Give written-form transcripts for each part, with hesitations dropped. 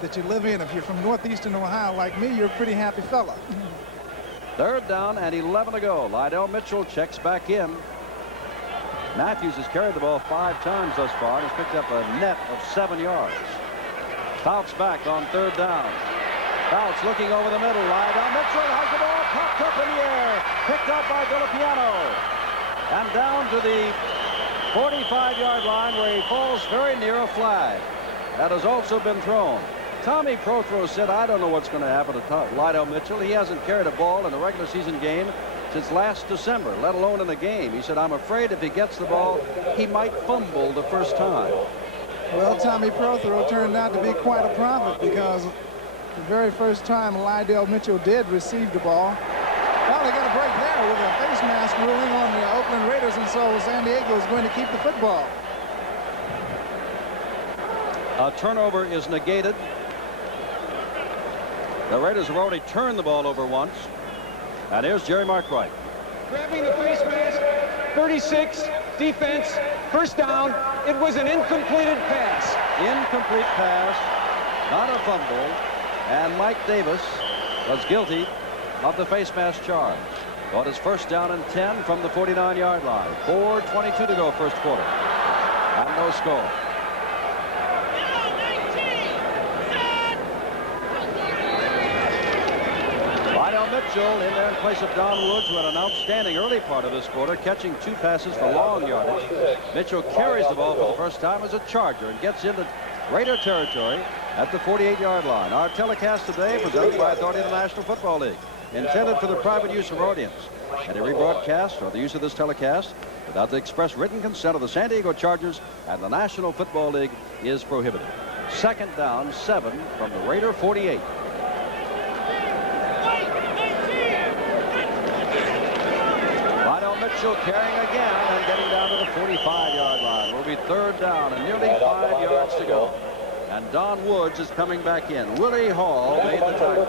that you live in. If you're from northeastern Ohio like me, you're a pretty happy fella. Third down and 11 to go. Lydell Mitchell checks back in. Matthews has carried the ball 5 times thus far and has picked up a net of 7 yards. Fouts back on third down. Fouts looking over the middle. Lydell Mitchell has the ball popped up in the air. Picked up by Villapiano. And down to the 45-yard line where he falls very near a flag. That has also been thrown. Tommy Prothro said, I don't know what's going to happen to Lydell Mitchell. He hasn't carried a ball in a regular season game since last December, let alone in a game. He said, I'm afraid if he gets the ball, he might fumble the first time. Well, Tommy Prothro turned out to be quite a prophet, because the very first time Lydell Mitchell did receive the ball, well, they got a break there with a face mask ruling on the Oakland Raiders, and so San Diego is going to keep the football. A turnover is negated. The Raiders have already turned the ball over once. And here's Jerry Markwright. Grabbing the face mask, 36, defense, first down. It was an incompleted pass. Incomplete pass, not a fumble. And Mike Davis was guilty of the face mask charge. Got his first down and 10 from the 49-yard line. 4:22 to go first quarter. And no score. Mitchell in there in place of Don Woods, who had an outstanding early part of this quarter, catching 2 passes for long yardage. Mitchell carries the ball for the first time as a Charger and gets into Raider territory at the 48-yard line. Our telecast today presented by authority of the National Football League, intended for the private use of our audience. Any rebroadcast or the use of this telecast without the express written consent of the San Diego Chargers and the National Football League is prohibited. Second down, 7 from the Raider 48. Mitchell carrying again and getting down to the 45-yard line. Will be third down and nearly 5 yards to go. And Don Woods is coming back in. Willie Hall made the tackle.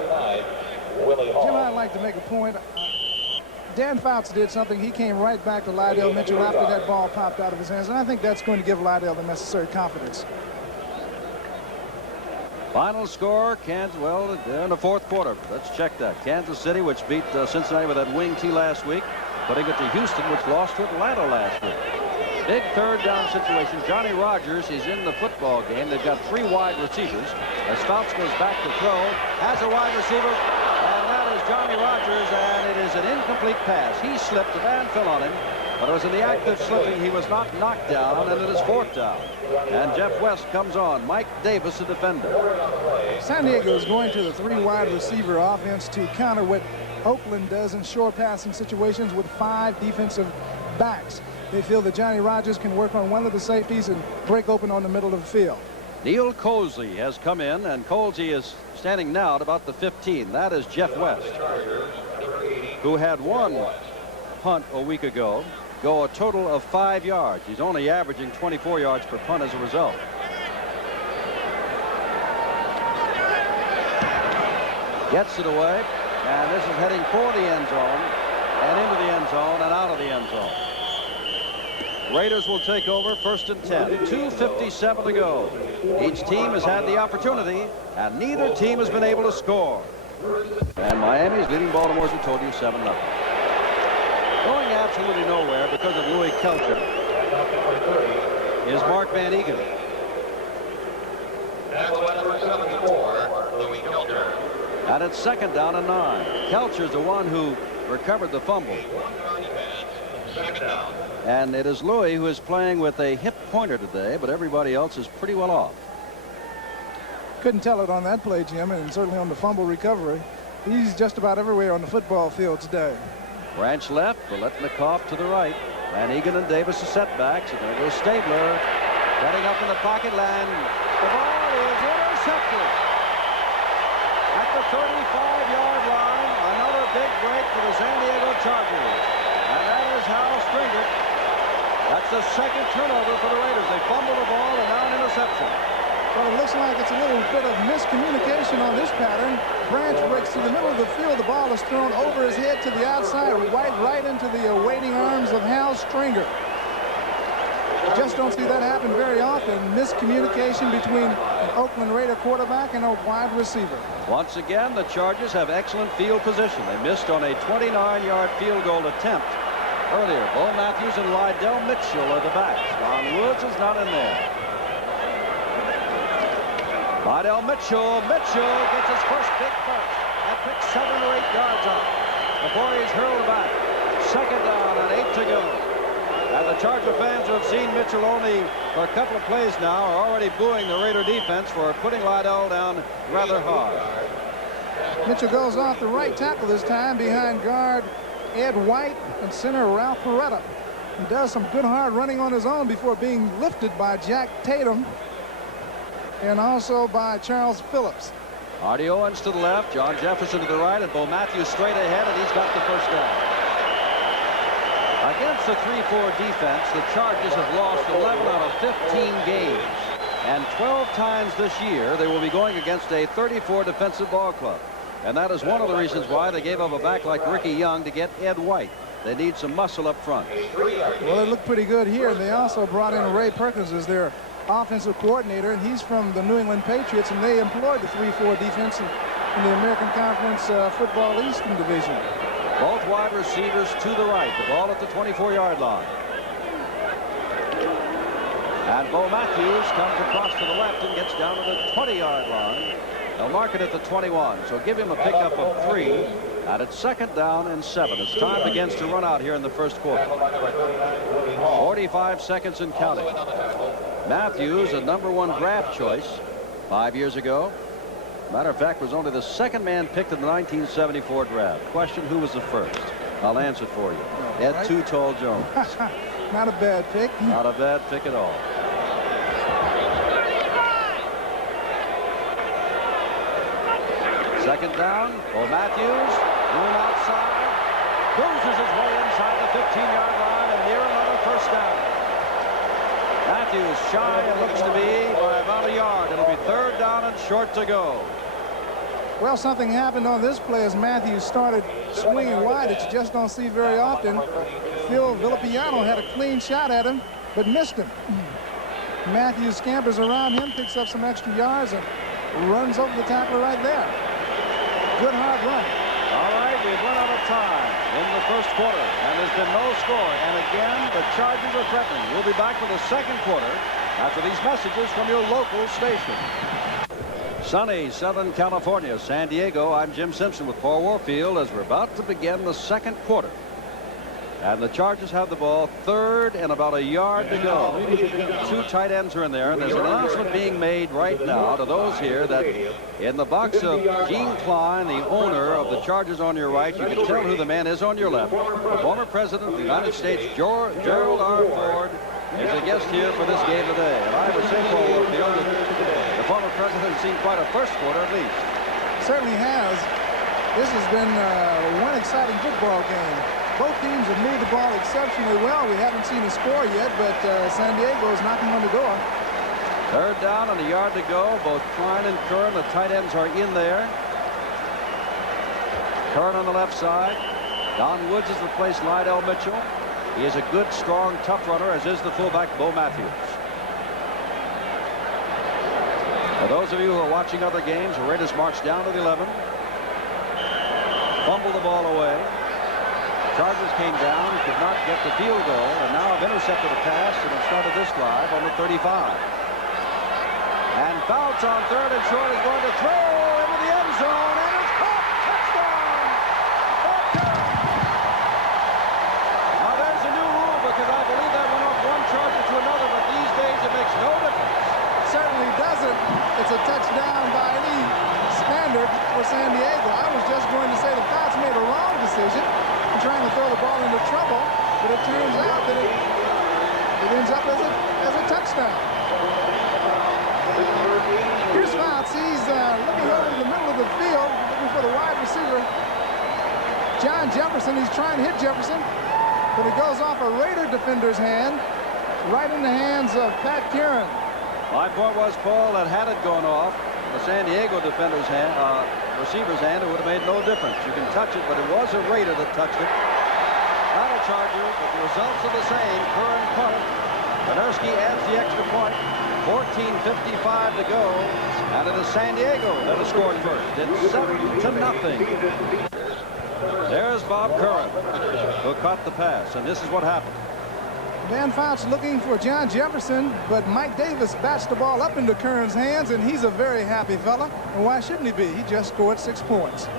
Jim, I'd like to make a point. Dan Fouts did something. He came right back to Lydell Mitchell after that ball popped out of his hands, and I think that's going to give Lydell the necessary confidence. Final score, Kansas, well, in the fourth quarter. Let's check that. Kansas City, which beat Cincinnati with that wing tee last week, putting it to Houston, which lost to Atlanta last week. Big third down situation. Johnny Rogers is in the football game. They've got 3 wide receivers. As Fouts goes back to throw, has a wide receiver, and that is Johnny Rogers, and it is an incomplete pass. He slipped, the band fell on him, but it was in the act of slipping. He was not knocked down, and it is fourth down. And Jeff West comes on. Mike Davis, the defender. San Diego is going to the 3 wide receiver offense to counter what Oakland does in short passing situations with 5 defensive backs. They feel that Johnny Rogers can work on one of the safeties and break open on the middle of the field. Neil Colsey has come in, and Colsey is standing now at about the 15. That is Jeff West, who had 1 punt a week ago, go a total of 5 yards. He's only averaging 24 yards per punt as a result. Gets it away. And this is heading for the end zone and into the end zone and out of the end zone. Raiders will take over first and 10. 2:57 to go. Each team has had the opportunity, and neither team has been able to score. And Miami is leading Baltimore, as we told you, 7-0. Going absolutely nowhere because of Louis Kelcher is Mark Van Eegen. That's number 74, Louis Kelcher. And it's second down and 9. Kelcher's the one who recovered the fumble. And it is Louis who is playing with a hip pointer today, but everybody else is pretty well off. Couldn't tell it on that play, Jim, and certainly on the fumble recovery. He's just about everywhere on the football field today. Branch left, Biletnikoff to the right. Van Eegen and Davis are setbacks. And there goes Stabler. Getting up in the pocket land. The ball is intercepted. At the 35-yard line, another big break for the San Diego Chargers. And that is Hal Stringer. That's the second turnover for the Raiders. They fumble the ball and now an interception. Well, it looks like it's a little bit of miscommunication on this pattern. Branch breaks to the middle of the field. The ball is thrown over his head to the outside, right into the waiting arms of Hal Stringer. Just don't see that happen very often. Miscommunication between an Oakland Raider quarterback and a wide receiver. Once again, the Chargers have excellent field position. They missed on a 29-yard field goal attempt earlier. Bo Matthews and Lydell Mitchell are the backs. Don Woods is not in there. Lydell Mitchell. Mitchell gets his first big punch. That picks 7 or 8 yards off before he's hurled back. Second down and 8 to go. And the Charger fans who have seen Mitchell only for a couple of plays now are already booing the Raider defense for putting Lydell down rather hard. Mitchell goes off the right tackle this time behind guard Ed White and center Ralph Peretta. He does some good hard running on his own before being lifted by Jack Tatum and also by Charles Phillips. Artie Owens to the left, John Jefferson to the right, and Bo Matthews straight ahead, and he's got the first down. Against the 3-4 defense, the Chargers have lost 11 out of 15 games. And 12 times this year, they will be going against a 34 defensive ball club. And that is one of the reasons why they gave up a back like Ricky Young to get Ed White. They need some muscle up front. Well, it looked pretty good here. And they also brought in Ray Perkins as their offensive coordinator, and he's from the New England Patriots, and they employed the 3-4 defense in the American Conference Football Eastern Division. Both wide receivers to the right. The ball at the 24-yard line. And Bo Matthews comes across to the left and gets down to the 20-yard line. They'll mark it at the 21. So give him a pickup of 3. And it's second down and 7. It's time begins to run out here in the first quarter. 45 seconds and counting. Matthews, a #1 draft choice 5 years ago. Matter of fact, was only the second man picked in the 1974 draft. Question, who was the first? I'll answer for you. Ed Too Tall Jones. Not a bad pick. Not a bad pick at all. Second down. Bo Matthews, room outside, cruises his way inside the 15-yard line and near another first down. Matthews shy, it looks to be, by about a yard. It'll be third down and short to go. Well, something happened on this play as Matthews started swinging wide that you just don't see very often. Phil Villapiano had a clean shot at him, but missed him. Matthews scampers around him, picks up some extra yards, and runs over the tackler right there. Good hard run. All right, we've run out of time in the first quarter, and there's been no score. And again, the Chargers are threatening. We'll be back for the second quarter after these messages from your local station. Sunny Southern California, San Diego. I'm Jim Simpson with Paul Warfield as we're about to begin the second quarter. And the Chargers have the ball, third and about a yard to go. 2 tight ends are in there, and there's an announcement being made right now to those here that in the box of Gene Klein, the owner of the Chargers on your right, you can tell who the man is on your left. The former president of the United States, Gerald R. Ford, is a guest here for this game today. And I would say, Paul Warfield, that the former president has seen quite a first quarter at least. Certainly has. This has been one exciting football game. Both teams have moved the ball exceptionally well. We haven't seen a score yet, but San Diego is knocking on the door. Third down and a yard to go. Both Klein and Kern, the tight ends, are in there. Kern on the left side. Don Woods has replaced Lydell Mitchell. He is a good, strong, tough runner, as is the fullback, Bo Matthews. For those of you who are watching other games, the Raiders march down to the 11. Fumble the ball away. Chargers came down, could not get the field goal, and now have intercepted a pass and have started this drive on the 35. And Fouts on third and short is going to throw into the end zone, and it's caught. Touchdown! Now there's a new rule because I believe that went off one Charger to another, but these days it makes no difference. Certainly doesn't. It's a touchdown by any standard for San Diego. I was just going to say the Fouts made a wrong decision in trying to throw the ball into trouble, but it turns out that it ends up as a touchdown. Here's Fouts. He's looking over to the middle of the field, looking for the wide receiver, John Jefferson. He's trying to hit Jefferson, but it goes off a Raider defender's hand, right in the hands of Pat Kieran. My point was, Paul, that had it gone off the San Diego defender's hand, receiver's hand, it would have made no difference. You can touch it, but it was a Raider that touched it. Not a Charger, but the results are the same. Kern caught it. Wynerski adds the extra point. 14:55 to go. And it is San Diego that has scored first. It's 7-0. There's Bob Curran, who caught the pass. And this is what happened. Dan Fouts looking for John Jefferson, but Mike Davis bats the ball up into Curran's hands, and he's a very happy fella. And why shouldn't he be? He just scored 6 points.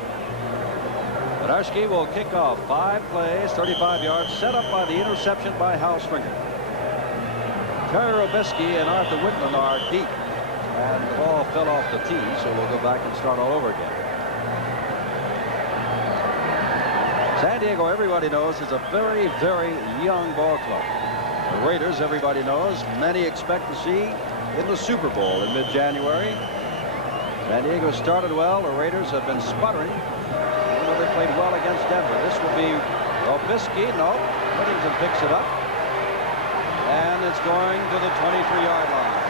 Wynerski will kick off 5 plays, 35 yards, set up by the interception by Hal Springer. Terry Robisky and Arthur Whitman are deep, and the ball fell off the tee, so we'll go back and start all over again. San Diego, everybody knows, is a very, very young ball club. The Raiders, everybody knows, many expect to see in the Super Bowl in mid-January. San Diego started well. The Raiders have been sputtering. They played well against Denver. This will be Robisky. No, Whittington picks it up. And it's going to the 23-yard line.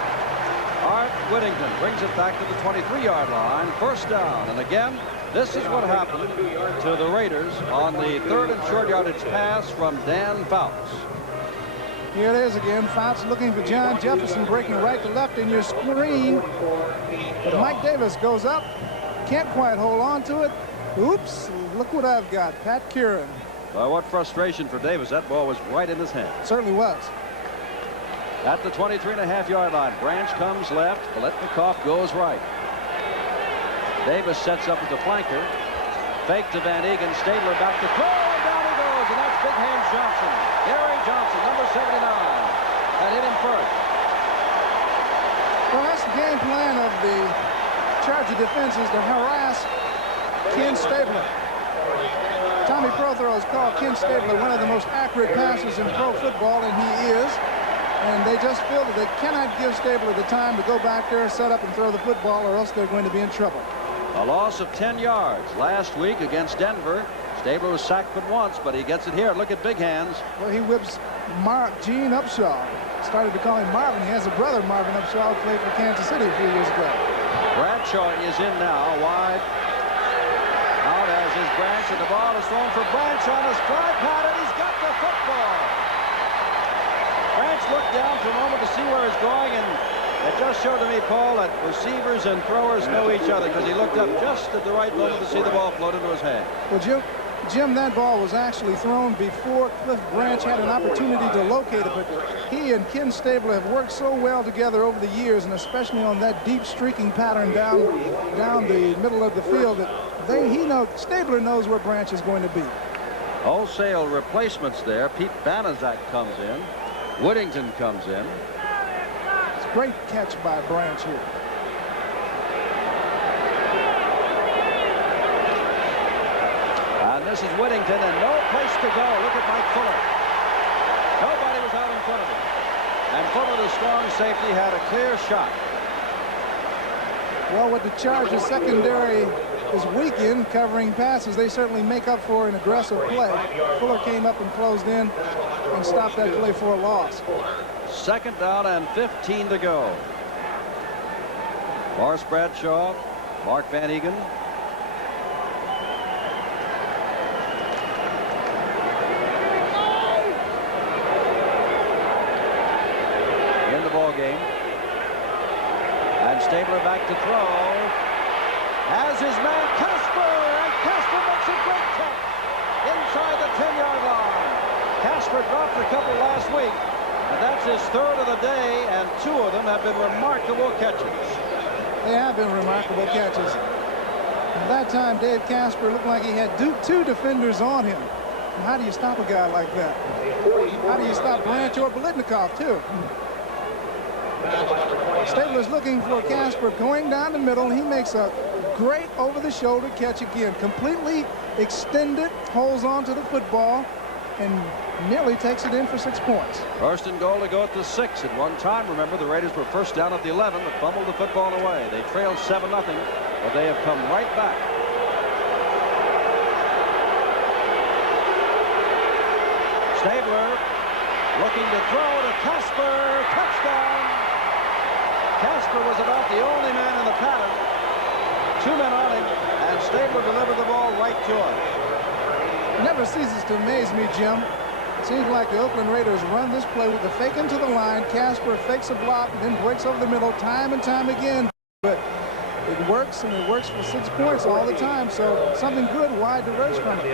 Art Whittington brings it back to the 23-yard line. First down. And again, this is what happened to the Raiders on the 3rd and short yardage pass from Dan Fouts. Here it is again. Fouts looking for John Jefferson, breaking right to left in your screen. But Mike Davis goes up. Can't quite hold on to it. Oops, look what I've got. Pat Curran. Well, what frustration for Davis. That ball was right in his hand. Certainly was. At the 23.5-yard line, Branch comes left. Biletnikoff goes right. Davis sets up with the flanker. Fake to Van Egan. Stabler back to throw, and down he goes, and that's Big Hands Johnson. Gary Johnson, number 79. That hit him first. Well, that's the game plan of the Charger defense, is to harass Ken Stabler. Tommy Prothero has called Ken Stabler one of the most accurate passers in pro football, and he is. And they just feel that they cannot give Stabler the time to go back there, set up, and throw the football, or else they're going to be in trouble. A loss of 10 yards last week against Denver. Stabler was sacked but once, but he gets it here. Look at Big Hands. Well, he whips Gene Upshaw. Started to call him Marvin. He has a brother, Marvin Upshaw, who played for Kansas City a few years ago. Bradshaw is in now, wide. Out as is Branch, and the ball is thrown for Branch on his fly pad, and he's got the football. Branch looked down for a moment to see where he's going, and it just showed to me, Paul, that receivers and throwers know each other, because he looked up just at the right moment to see the ball float into his hand. Well, Jim, that ball was actually thrown before Cliff Branch had an opportunity to locate it, but he and Ken Stabler have worked so well together over the years, and especially on that deep streaking pattern down the middle of the field, that Stabler knows where Branch is going to be. Wholesale replacements there. Pete Banaszak comes in. Whittington comes in. It's a great catch by Branch here. And this is Whittington, and no place to go. Look at Mike Fuller. Nobody was out in front of him. And Fuller, the strong safety, had a clear shot. Well, what the Chargers secondary is weak in, covering passes, they certainly make up for an aggressive play. Fuller came up and closed in and stopped that play for a loss. 2nd down and 15 to go. Morris Bradshaw, Mark Van Egan. In the ball game. And Stabler back to throw. Has his man Casper, and Casper makes a great catch inside the 10-yard line. Casper dropped a couple last week, and that's his 3rd of the day, and 2 of them have been remarkable catches. They have been remarkable catches. At that time, Dave Casper looked like he had 2 defenders on him. And how do you stop a guy like that? How do you stop Branch or Biletnikoff, too? Stabler's looking for Casper going down the middle. He makes a great over-the-shoulder catch again. Completely extended, holds on to the football, and nearly takes it in for 6 points. 1st and goal to go at the 6. At one time, remember, the Raiders were first down at the 11, but fumbled the football away. They trailed 7-0, but they have come right back. Stabler looking to throw to Casper. Touchdown. Casper was about the only man in the pattern. 2 men on him, and Stabler delivered the ball right to him. It never ceases to amaze me, Jim. Seems like the Oakland Raiders run this play with the fake into the line. Casper fakes a block and then breaks over the middle time and time again. But it works, and it works for 6 points all the time. So something good wide diverts from it.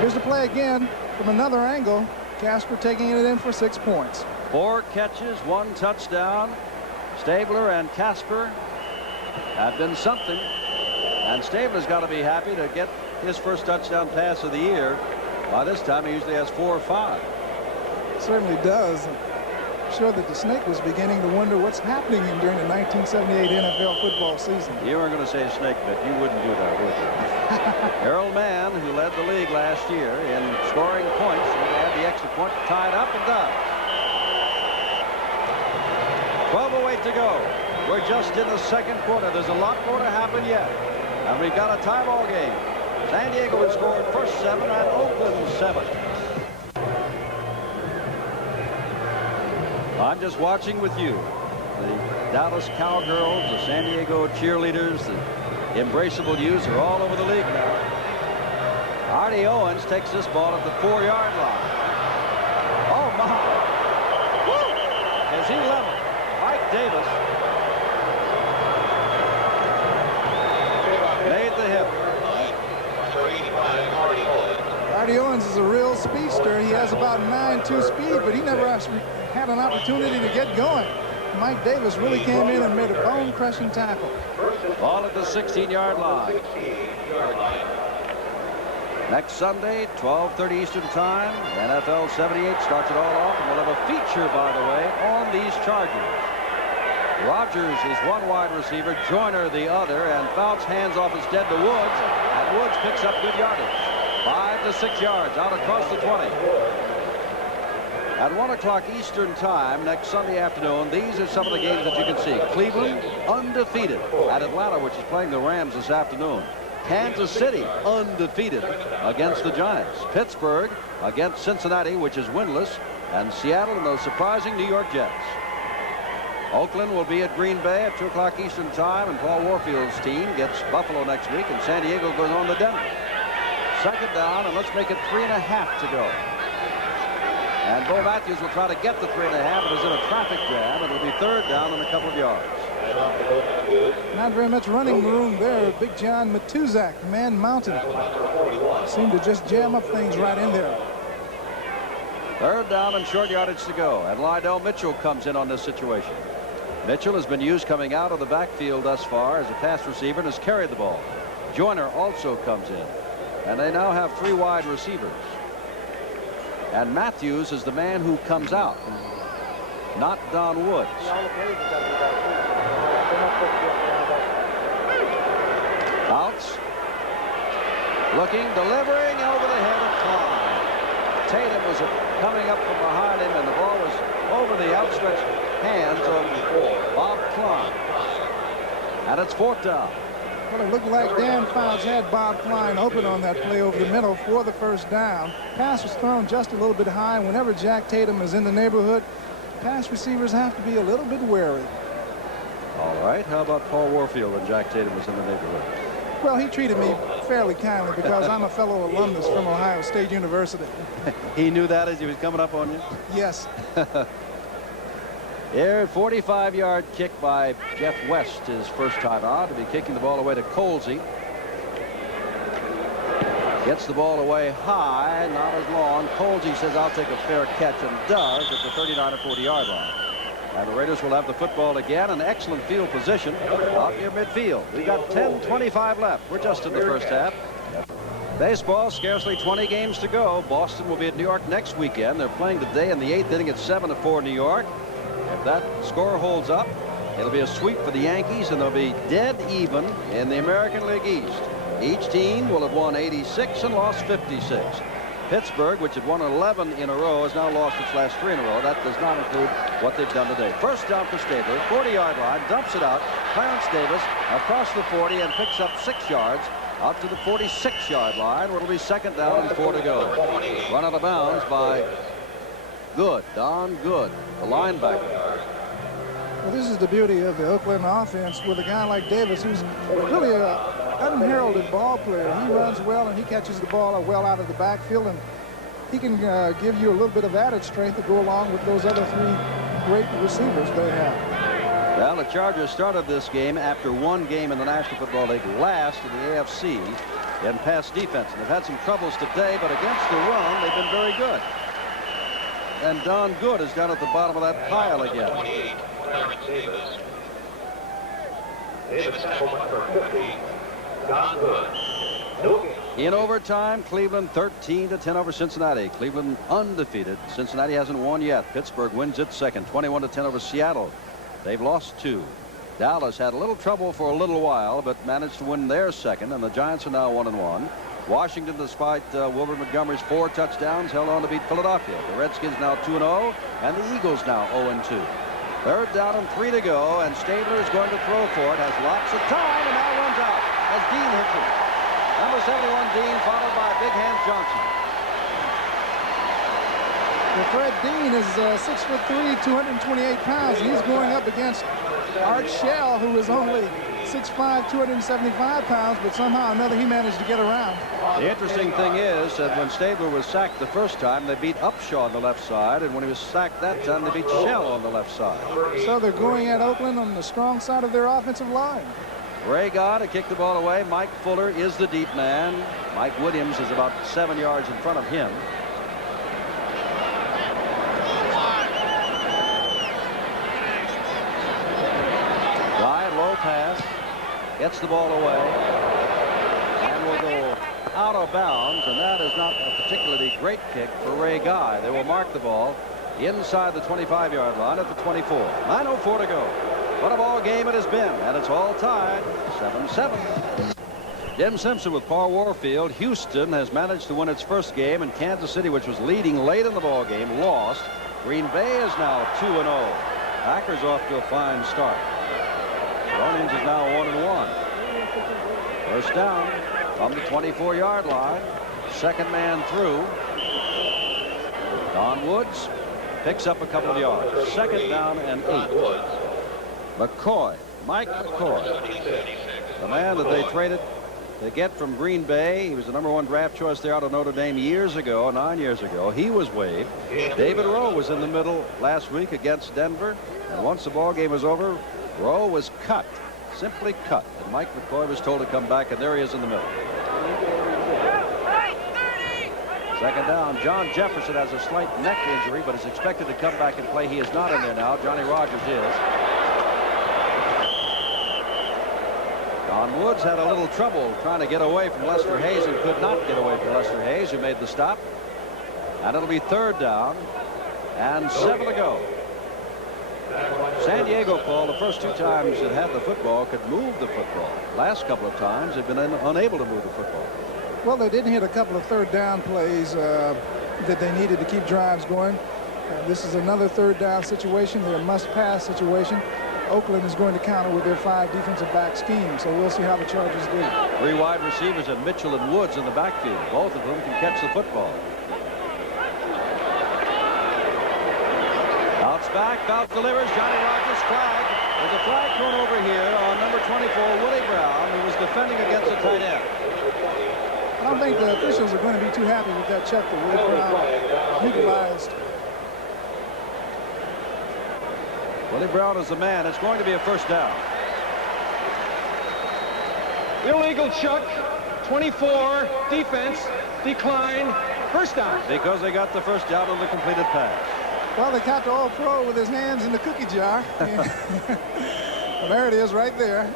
Here's the play again from another angle. Casper taking it in for 6 points. 4 catches, 1 touchdown. Stabler and Casper have been something. And Stabler's got to be happy to get his first touchdown pass of the year. By this time, he usually has 4 or 5. Certainly does. I'm sure that the snake was beginning to wonder what's happening during the 1978 NFL football season. You weren't going to say snake bit. You wouldn't do that, would you? Harold Mann, who led the league last year in scoring points, he had the extra point tied up and done. 12:08 to go. We're just in the second quarter. There's a lot more to happen yet. And we've got a tie ball game. San Diego has scored first 7 and Oakland 7. I'm just watching with you. The Dallas Cowgirls, the San Diego cheerleaders, the Embraceable Youths are all over the league now. Artie Owens takes this ball at the 4-yard line. Oh, my. Woo! As he leveled, Mike Davis made the hip. Artie Owens is a real speedster. He has about 9.2 speed, but he never actually had an opportunity to get going. Mike Davis really came in and made a bone-crushing tackle. Ball at the 16-yard line. Next Sunday, 12:30 Eastern Time, NFL 78 starts it all off, and we'll have a feature, by the way, on these Chargers. Rogers is one wide receiver, Joyner the other, and Fouts hands off instead to Woods, and Woods picks up good yardage. 5 to 6 yards out across the 20. At 1 o'clock Eastern Time next Sunday afternoon, these are some of the games that you can see. Cleveland undefeated at Atlanta, which is playing the Rams this afternoon. Kansas City undefeated against the Giants. Pittsburgh against Cincinnati, which is winless, and Seattle and those surprising New York Jets. Oakland will be at Green Bay at 2 o'clock Eastern Time, and Paul Warfield's team gets Buffalo next week, and San Diego goes on to Denver. Second down, and let's make it 3.5 to go. And Bo Matthews will try to get the 3.5. It is in a traffic jam. It'll be third down and a couple of yards. Not very much running room there. Big John Matuzak, man mounted, seemed to just jam up things right in there. Third down and short yardage to go. And Lydell Mitchell comes in on this situation. Mitchell has been used coming out of the backfield thus far as a pass receiver and has carried the ball. Joyner also comes in. And they now have 3 wide receivers. And Matthews is the man who comes out, not Don Woods. Fouts looking, delivering over the head of Klein. Tatum was coming up from behind him, and the ball was over the outstretched hands of Bob Klein. And it's 4th down. Well, it looked like Dan Fouts had Bob Klein open on that play over the middle for the first down. Pass was thrown just a little bit high. Whenever Jack Tatum is in the neighborhood, pass receivers have to be a little bit wary. All right. How about Paul Warfield when Jack Tatum was in the neighborhood? Well, he treated me fairly kindly because I'm a fellow alumnus from Ohio State University. He knew that as he was coming up on you? Yes. Here, 45-yard kick by Jeff West, his first time out, to be kicking the ball away to Colsey. Gets the ball away high, not as long. Colsey says, I'll take a fair catch, and does at the 39 or 40-yard line. And the Raiders will have the football again. An excellent field position out near midfield. We've got 10:25 left. We're just in the first half. Baseball, scarcely 20 games to go. Boston will be at New York next weekend. They're playing today in the 8th inning at 7-4 New York. If that score holds up, it'll be a sweep for the Yankees, and they'll be dead even in the American League East. Each team will have won 86 and lost 56. Pittsburgh, which had won 11 in a row, has now lost its last 3 in a row. That does not include what they've done today. First down for Stabler, 40-yard line, dumps it out. Clarence Davis across the 40 and picks up 6 yards out to the 46-yard line, where it'll be second down and 4 to go. Run out of bounds by Good, Don Good, the linebacker. Well, this is the beauty of the Oakland offense with a guy like Davis, who's really a unheralded ball player. He runs well and he catches the ball well out of the backfield, and he can give you a little bit of added strength to go along with those other three great receivers they have. Well, the Chargers started this game after one game in the National Football League, last in the AFC in pass defense. And they've had some troubles today, but against the run, they've been very good. And Don Good is down at the bottom of that pile again. 28, Clarence Davis. Davis tackle number 50, Don Good. No gain. In overtime, Cleveland 13-10 over Cincinnati. Cleveland undefeated. Cincinnati hasn't won yet. Pittsburgh wins its second, 21-10 over Seattle. They've lost 2. Dallas had a little trouble for a little while, but managed to win their second, and the Giants are now 1-1. Washington, despite Wilbert Montgomery's 4 touchdowns, held on to beat Philadelphia. The Redskins now 2-0, and the Eagles now 0-2. Third down and 3 to go, and Stabler is going to throw for it. Has lots of time, and now runs out as Dean hits it. Number 71, Dean, followed by Big Hands Johnson. Well, Fred Dean is 6'3", 228 pounds, and he's going up against Art Shell, who is only 6'5", 275 pounds, but somehow or another he managed to get around. The interesting thing is that when Stabler was sacked the first time, they beat Upshaw on the left side, and when he was sacked that time, they beat Shell on the left side. So they're going at Oakland on the strong side of their offensive line. Ray Gott to kick the ball away. Mike Fuller is the deep man. Mike Williams is about 7 yards in front of him. Wide low pass, gets the ball away, and will go out of bounds, and that is not a particularly great kick for Ray Guy. They will mark the ball inside the 25-yard line at the 24. 9:04 to go. What a ball game it has been, and it's all tied 7-7. Jim Simpson with Paul Warfield. Houston has managed to win its first game, and Kansas City, which was leading late in the ball game, lost. Green Bay is now 2-0. Packers off to a fine start. New Orleans is now 1-1. First down from the 24-yard line. Second man through. Don Woods picks up a couple of yards. Second down and 8. McCoy, Mike McCoy, the man that they traded to get from Green Bay. He was the #1 draft choice there out of Notre Dame years ago, 9 years ago. He was waived. David Rowe was in the middle last week against Denver, and once the ball game was over, Rowe was cut, simply cut, and Mike McCoy was told to come back, and there he is in the middle. Second down. John Jefferson has a slight neck injury, but is expected to come back and play. He is not in there now. Johnny Rogers is. Don Woods had a little trouble trying to get away from Lester Hayes and could not get away from Lester Hayes, who made the stop. And it'll be third down and 7 to go. San Diego, Paul, the first 2 times it had the football, could move the football. Last couple of times they've been unable to move the football. Well, they did hit a couple of third down plays that they needed to keep drives going. This is another third down situation. They're a must-pass situation. Oakland is going to counter with their 5 defensive back scheme, so we'll see how the Chargers do. 3 wide receivers and Mitchell and Woods in the backfield. Both of them can catch the football. Outs back, Fouts delivers, Johnny Rogers flag. There's a flag thrown over here on number 24, Willie Brown, who was defending against the tight end. I don't think the officials are going to be too happy with that check that Willie Brown utilized. Willie Brown is the man. It's going to be a first down. Illegal chuck, 24, defense, decline, first down. Because they got the first down on the completed pass. Well, they caught the All-Pro with his hands in the cookie jar. Well, there it is right there.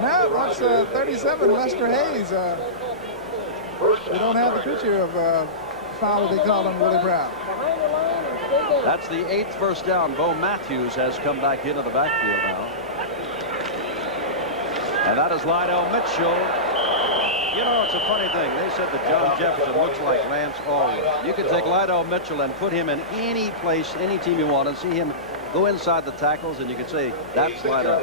Now that's 37, Lester Hayes. We don't have the picture of foul that they called on Willie Brown. That's the 8th first down. Bo Matthews has come back into the backfield now. And that is Lydell Mitchell. You know, it's a funny thing. They said that John Jefferson looks like Lance Allred. You could take Lydell Mitchell and put him in any place, any team you want, and see him go inside the tackles, and you could say that's Lydell.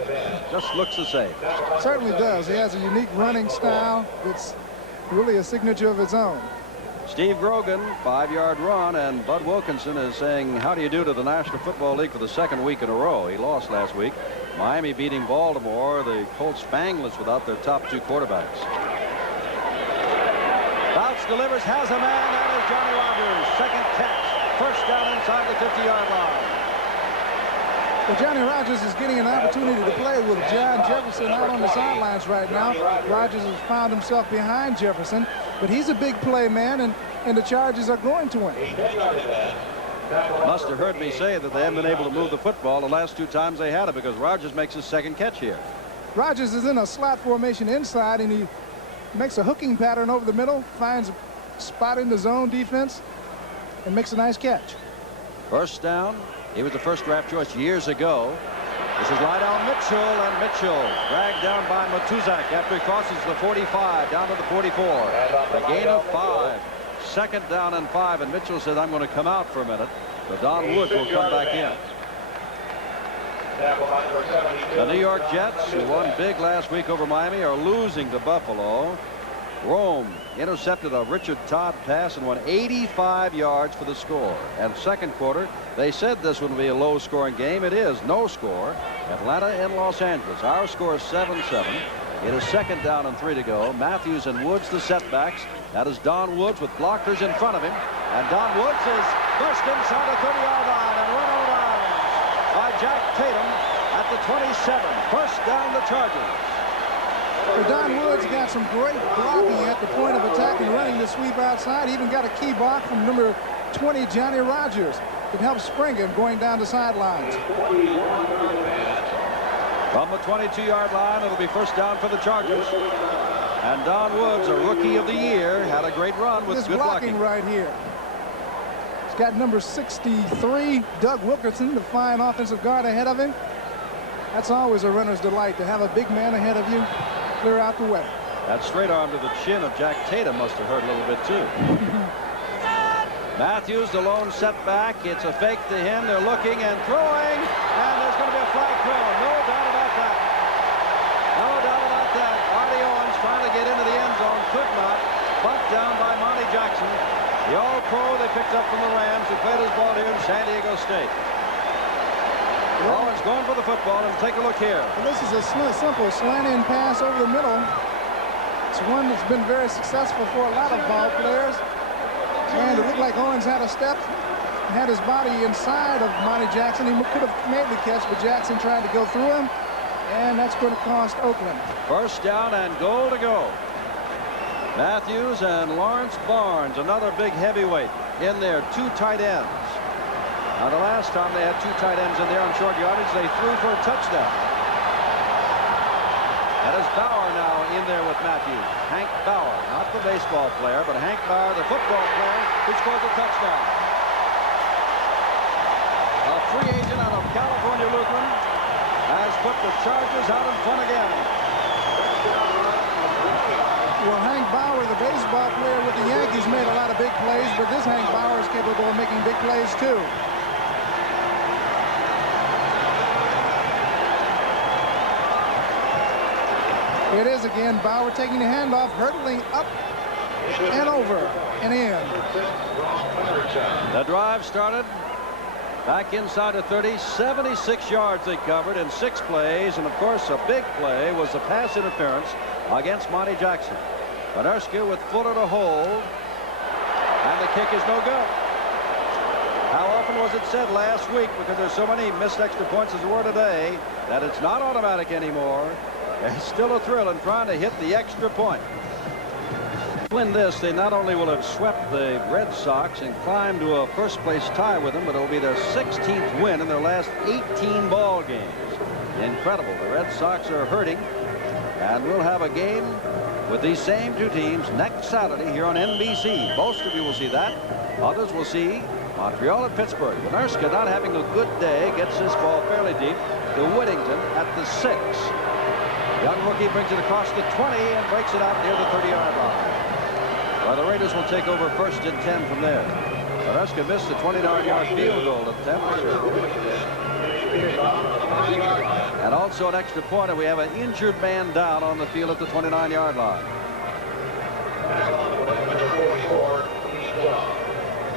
Just looks the same. Certainly does. He has a unique running style. It's really a signature of its own. Steve Grogan, 5-yard run, and Bud Wilkinson is saying, how do you do to the National Football League for the 2nd week in a row? He lost last week. Miami beating Baltimore. The Colts Spanglers without their top 2 quarterbacks. Fouts delivers, has a man. That is Johnny Rodgers. Second catch. First down inside the 50-yard line. Well, Johnny Rodgers is getting an opportunity to play with John Jefferson out on the sidelines right now. Rodgers has found himself behind Jefferson, but he's a big play man, and the Chargers are going to win. Must have heard me say that they haven't been able to move the football the last 2 times they had it because Rodgers makes his second catch here. Rodgers is in a slot formation inside, and he makes a hooking pattern over the middle, finds a spot in the zone defense, and makes a nice catch. First down. He was the first draft choice years ago. This is Lydell Mitchell, and Mitchell dragged down by Matuzak after he crosses the 45 down to the 44. A gain of 5. Second down and 5, and Mitchell said, I'm going to come out for a minute. So Don Woods will come back in. The New York Jets, who won big last week over Miami, are losing to Buffalo. Rome intercepted a Richard Todd pass and won 85 yards for the score. And second quarter, they said this would be a low-scoring game. It is. No score. Atlanta and Los Angeles. Our score is 7-7. It is second down and 3 to go. Matthews and Woods the setbacks. That is Don Woods with blockers in front of him. And Don Woods is first inside the 30-yard line and run out of bounds by Jack Tatum at the 27. First down the Chargers. So Don Woods got some great blocking at the point of attack and running the sweep outside. He even got a key block from number 20, Johnny Rodgers. It helped spring him going down the sidelines. From the 22-yard line, it'll be first down for the Chargers. And Don Woods, a rookie of the year, had a great run with good blocking right here. He's got number 63, Doug Wilkerson, the fine offensive guard ahead of him. That's always a runner's delight to have a big man ahead of you, clear out the way. That straight arm to the chin of Jack Tatum must have hurt a little bit too. Matthews, the lone setback. It's a fake to him. They're looking and throwing, and there's going to be a flag thrown. No doubt about that. No doubt about that. Artie Owens trying to get into the end zone, could not. Bumped down by Monty Jackson, the All-Pro they picked up from the Rams, who played his ball here in San Diego State. Owens going for the football, and take a look here. Well, this is a simple slant-in pass over the middle. It's one that's been very successful for a lot of ball players. And it looked like Owens had a step and had his body inside of Monty Jackson. He could have made the catch, but Jackson tried to go through him, and that's going to cost Oakland. First down and goal to go. Matthews and Lawrence Barnes, another big heavyweight in there, 2 tight ends. Now, the last time they had 2 tight ends in there on short yardage, they threw for a touchdown. That is Bauer now in there with Matthews. Hank Bauer, not the baseball player, but Hank Bauer, the football player, who scores a touchdown. A free agent out of California Lutheran has put the Chargers out in front again. Well, Hank Bauer, the baseball player with the Yankees, made a lot of big plays, but this Hank Bauer is capable of making big plays too. It is again Bauer taking the handoff, hurtling up and over and in. The drive started back inside the 30. 76 yards they covered in 6 plays, and of course a big play was the pass interference against Monty Jackson. Poderska with Fuller to hold, and the kick is no good. How often was it said last week, because there's so many missed extra points as there were today, that it's not automatic anymore. There's still a thrill in trying to hit the extra point. Win this, they not only will have swept the Red Sox and climbed to a first-place tie with them, but it'll be their 16th win in their last 18 ball games. Incredible. The Red Sox are hurting, and we'll have a game with these same 2 teams next Saturday here on NBC. Most of you will see that. Others will see Montreal at Pittsburgh. Poderska, not having a good day, gets this ball fairly deep to Whittington at the 6. Young rookie brings it across the 20 and breaks it out near the 30-yard line. Well, the Raiders will take over 1st and 10 from there. Poderska missed the 29-yard field goal attempt. And also an extra point, and we have an injured man down on the field at the 29-yard line.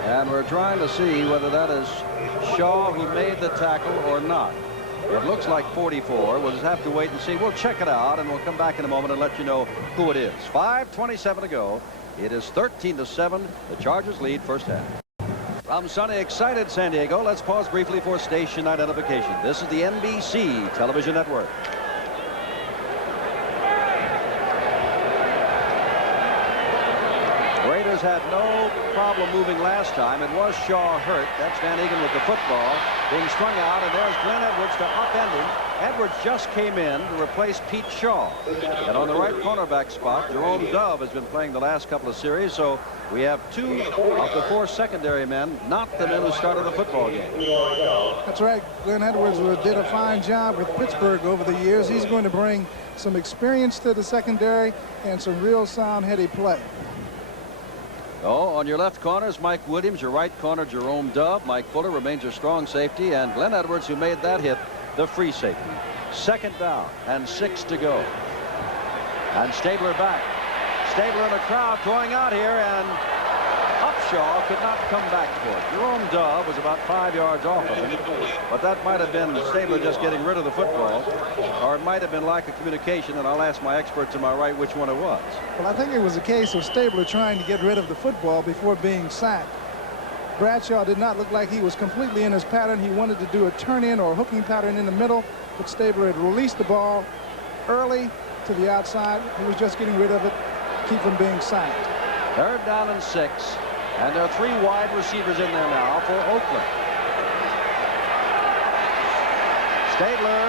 And we're trying to see whether that is Shaw who made the tackle or not. It looks like 44. We'll just have to wait and see. We'll check it out, and we'll come back in a moment and let you know who it is. 5:27 to go. It is 13-7. The Chargers lead first half. From sunny, excited San Diego, let's pause briefly for station identification. This is the NBC television network. Raiders had no problem moving last time. It was Shaw hurt. That's Van Egan with the football being strung out, and there's Glenn Edwards to upend him. Edwards just came in to replace Pete Shaw. And on the right cornerback spot, Jerome Dove has been playing the last couple of series, so we have 2 of the 4 secondary men, not the men who started the football game. That's right. Glenn Edwards did a fine job with Pittsburgh over the years. He's going to bring some experience to the secondary and some real sound, heady play. Oh, on your left corner is Mike Williams. Your right corner, Jerome Dove. Mike Fuller remains your strong safety, and Glenn Edwards, who made that hit, the free safety. Second down and 6 to go. And Stabler back. Stabler in the crowd going out here, and Upshaw could not come back for it. Jerome Dove was about 5 yards off of him, but that might have been Stabler just getting rid of the football, or it might have been lack of communication, and I'll ask my expert to my right which one it was. Well, I think it was a case of Stabler trying to get rid of the football before being sacked. Bradshaw did not look like he was completely in his pattern. He wanted to do a turn-in or hooking pattern in the middle, but Stabler had released the ball early to the outside. He was just getting rid of it, keep from being sacked. Third down and 6, and there are 3 wide receivers in there now for Oakland. Stabler,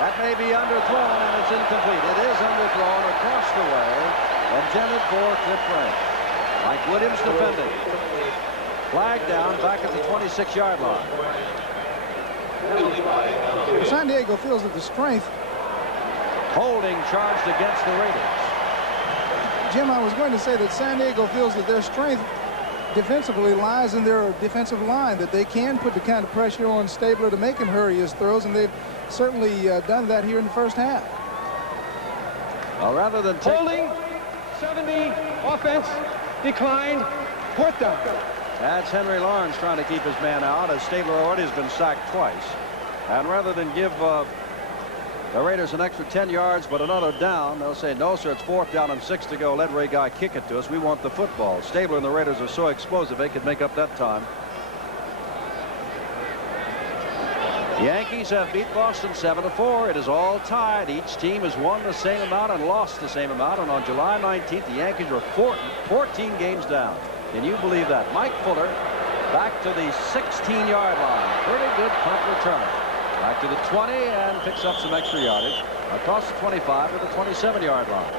that may be underthrown, and it's incomplete. It is underthrown across the way, intended for Cliff Rank. Mike Williams defending. Flag down back at the 26-yard line. San Diego feels that the strength. Holding charged against the Raiders. Jim, I was going to say that San Diego feels that their strength defensively lies in their defensive line, that they can put the kind of pressure on Stabler to make him hurry his throws, and they've certainly done that here in the first half. Well, rather than holding 70, offense declined, 4th down. That's Henry Lawrence trying to keep his man out, as Stabler already has been sacked twice. And rather than give the Raiders an extra 10 yards but another down, they'll say, no, sir, it's 4th down and 6 to go. Let Ray Guy kick it to us. We want the football. Stabler and the Raiders are so explosive they could make up that time. The Yankees have beat Boston 7-4. It is all tied. Each team has won the same amount and lost the same amount. And on July 19th, the Yankees were 14 games down. Can you believe that? Mike Fuller back to the 16-yard line. Pretty good punt return. Back to the 20 and picks up some extra yardage across the 25 to the 27-yard line,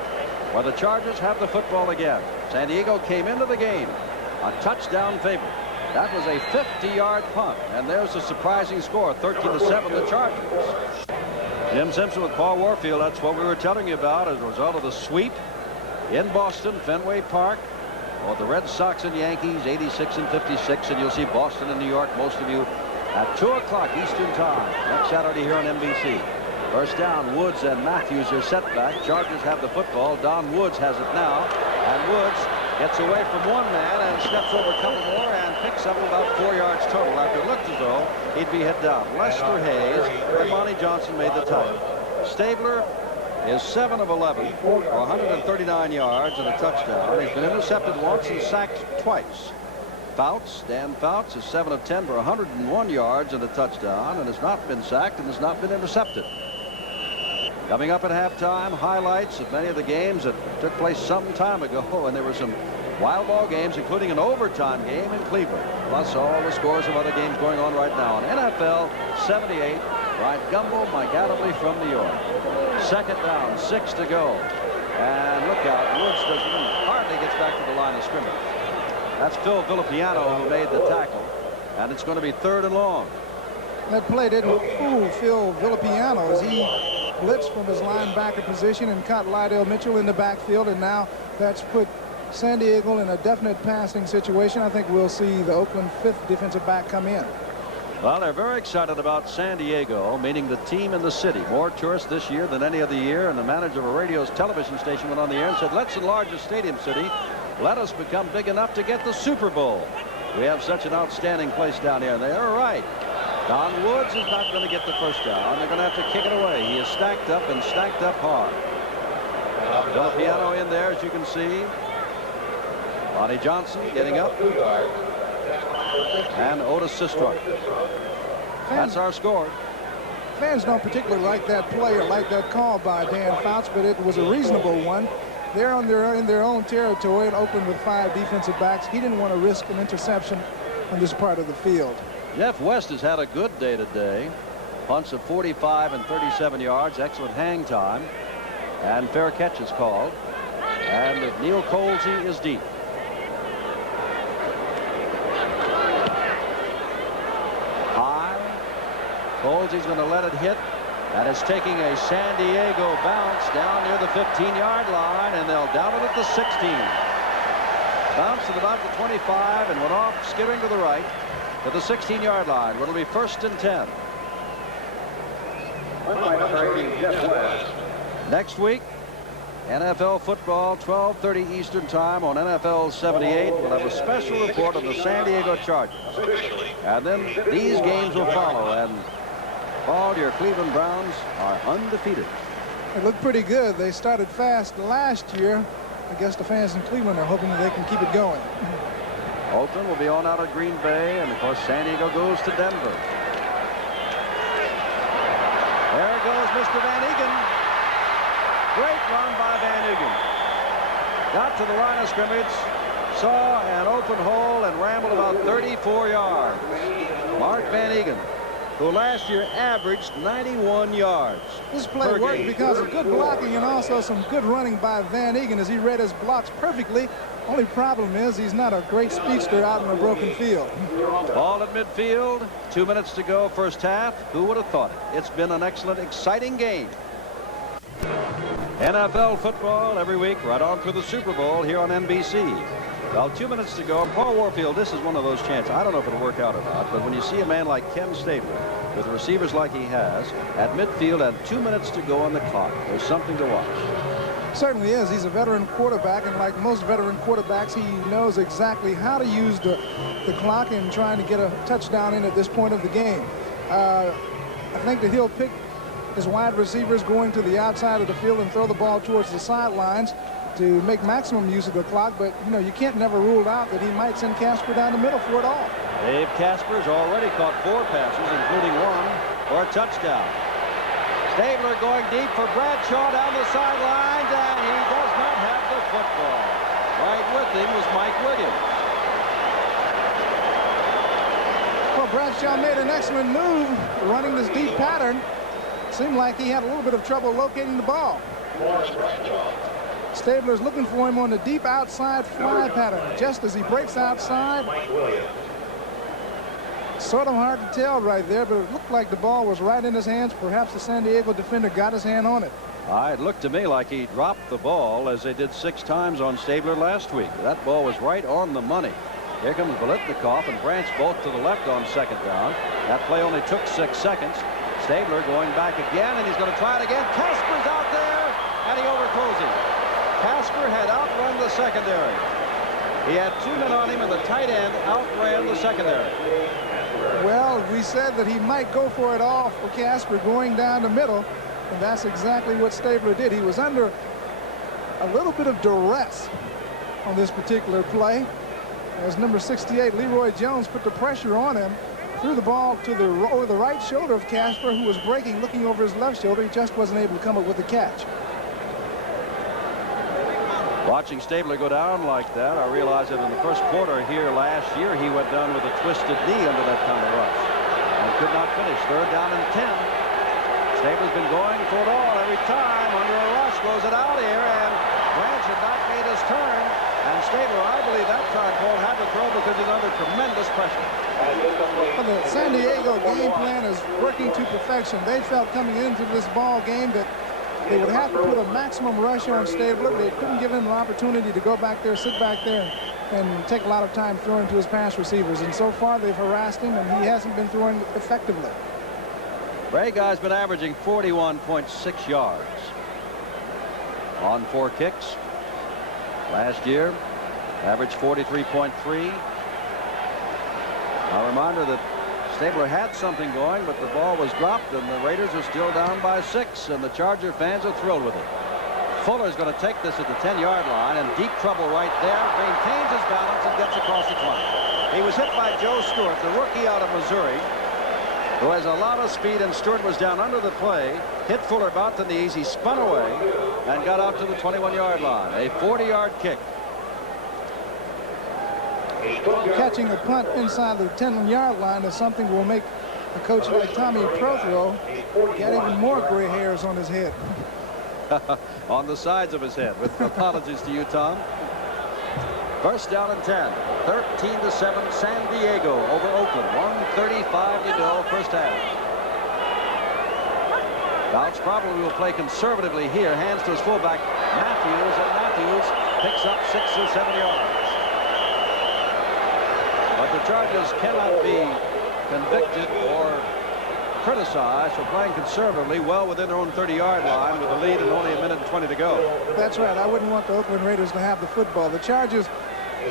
where the Chargers have the football again. San Diego came into the game a touchdown favorite. That was a 50-yard punt, and there's a surprising score, 13-7, the Chargers. Jim Simpson with Paul Warfield. That's what we were telling you about as a result of the sweep in Boston, Fenway Park. Well, the Red Sox and Yankees, 86 and 56, and you'll see Boston and New York, most of you, at 2 o'clock Eastern Time next Saturday here on NBC. First down, Woods and Matthews are set back. Chargers have the football. Don Woods has it now, and Woods gets away from one man and steps over a couple more and picks up about 4 yards total after it looked as though he'd be hit down. Lester Hayes and Monty Johnson made the tackle. Stabler is 7 of 11 for 139 yards and a touchdown. He's been intercepted once and sacked twice. Fouts, Dan Fouts, is 7 of 10 for 101 yards and a touchdown, and has not been sacked and has not been intercepted. Coming up at halftime, highlights of many of the games that took place some time ago, and there were some wild ball games, including an overtime game in Cleveland, plus all the scores of other games going on right now. On NFL 78, Ryan Gumbo, Mike Adamle from New York. Second down, 6 to go. And look out, Woods hardly gets back to the line of scrimmage. That's Phil Villapiano who made the tackle, and it's going to be 3rd and long. That play didn't fool Phil Villapiano as he blitzed from his linebacker position and caught Lydell Mitchell in the backfield, and now that's put San Diego in a definite passing situation. I think we'll see the Oakland 5th defensive back come in. Well, they're very excited about San Diego, meaning the team in the city. More tourists this year than any other year, and the manager of a radio's television station went on the air and said, let's enlarge the stadium city. Let us become big enough to get the Super Bowl. We have such an outstanding place down here, and they are right. Don Woods is not going to get the first down. They're going to have to kick it away. He is stacked up and stacked up hard. Villapiano in there, as you can see. Lonnie Johnson getting up. And Otis Sistrunk. That's our score. Fans don't particularly like that play or like that call by Dan Fouts, but it was a reasonable one. They're in their own territory and open with 5 defensive backs. He didn't want to risk an interception on this part of the field. Jeff West has had a good day today. Punts of 45 and 37 yards. Excellent hang time. And fair catch is called. And Neil Colsey is deep. High. Colsey's going to let it hit. That is taking a San Diego bounce down near the 15-yard line, and they'll down it at the 16. Bounced at about the 25 and went off skidding to the right to the 16-yard line. It'll be 1st and 10. Next week, NFL football, 12:30 Eastern time on NFL 78. We'll have a special report on the San Diego Chargers. And then these games will follow. And Paul, your Cleveland Browns are undefeated. It looked pretty good. They started fast last year. I guess the fans in Cleveland are hoping that they can keep it going. Oakland will be on out of Green Bay, and of course San Diego goes to Denver. There goes Mr. Van Egan. Great run by Van Egan. Got to the line of scrimmage, saw an open hole, and rambled about 34 yards. Mark Van Egan, who last year averaged 91 yards. This play worked because of good blocking and also some good running by Van Egan as he read his blocks perfectly. Only problem is he's not a great speedster out in a broken field. Ball at midfield. 2 minutes to go, first half. Who would have thought it? It's been an excellent, exciting game. NFL football every week right on through the Super Bowl here on NBC. Well, 2 minutes to go. Paul Warfield, this is one of those chances. I don't know if it'll work out or not, but when you see a man like Ken Stabler with receivers like he has at midfield and 2 minutes to go on the clock, there's something to watch. Certainly is. He's a veteran quarterback, and like most veteran quarterbacks, he knows exactly how to use the clock and trying to get a touchdown in at this point of the game. I think that he'll pick his wide receivers going to the outside of the field and throw the ball towards the sidelines to make maximum use of the clock, but you know, you can't never rule out that he might send Casper down the middle for it all. Dave Casper's already caught 4 passes, including 1 for a touchdown. Stabler going deep for Bradshaw down the sidelines, and he does not have the football. Right with him was Mike Williams. Well, Bradshaw made an excellent move running this deep pattern. Seemed like he had a little bit of trouble locating the ball. Stabler's looking for him on the deep outside fly pattern. Just as he breaks outside, sort of hard to tell right there, but it looked like the ball was right in his hands. Perhaps the San Diego defender got his hand on it. It looked to me like he dropped the ball as they did 6 times on Stabler last week. That ball was right on the money. Here comes Biletnikoff and Branch both to the left on 2nd down. That play only took 6 seconds. Stabler going back again, and he's going to try it again. Casper's out there, and he overthrows him. Casper had outrun the secondary. He had 2 men on him, and the tight end outran the secondary. Well, we said that he might go for it all for Casper going down the middle, and that's exactly what Stabler did. He was under a little bit of duress on this particular play as number 68, Leroy Jones, put the pressure on him, threw the ball to over the right shoulder of Casper, who was breaking, looking over his left shoulder. He just wasn't able to come up with the catch. Watching Stabler go down like that, I realized that in the first quarter here last year, he went down with a twisted knee under that kind of rush and could not finish. 3rd down and 10. Stabler's been going for it all every time under a rush. Goes it out here, and Branch had not made his turn. And Stabler, I believe that time, Paul, had to throw because he's under tremendous pressure. Well, the San Diego game plan is working to perfection. They felt coming into this ball game that they would have to put a maximum rush on Stabler. They couldn't give him an opportunity to go back there, sit back there, and take a lot of time throwing to his pass receivers. And so far, they've harassed him, and he hasn't been throwing effectively. Ray Guy's been averaging 41.6 yards on 4 kicks. Last year, averaged 43.3. A reminder that Stabler had something going, but the ball was dropped, and the Raiders are still down by 6, and the Charger fans are thrilled with it. Fuller's going to take this at the 10-yard line, and deep trouble right there. Maintains his balance and gets across the 20. He was hit by Joe Stewart, the rookie out of Missouri, who has a lot of speed, and Stewart was down under the play, hit Fuller about the knees. He spun away and got out to the 21-yard line. A 40-yard kick. Catching a punt inside the 10-yard line is something that will make a coach like Tommy Prothro get even more gray hairs on his head. On the sides of his head, with apologies to you, Tom. First down and 10. 13-7 San Diego over Oakland. 1:35 to go, first half. Fouts probably will play conservatively here. Hands to his fullback, Matthews, and Matthews picks up 6 or 7 yards. But the Chargers cannot be convicted or criticized for playing conservatively, well within their own 30-yard line with a lead and only 1:20 to go. That's right. I wouldn't want the Oakland Raiders to have the football. The Chargers,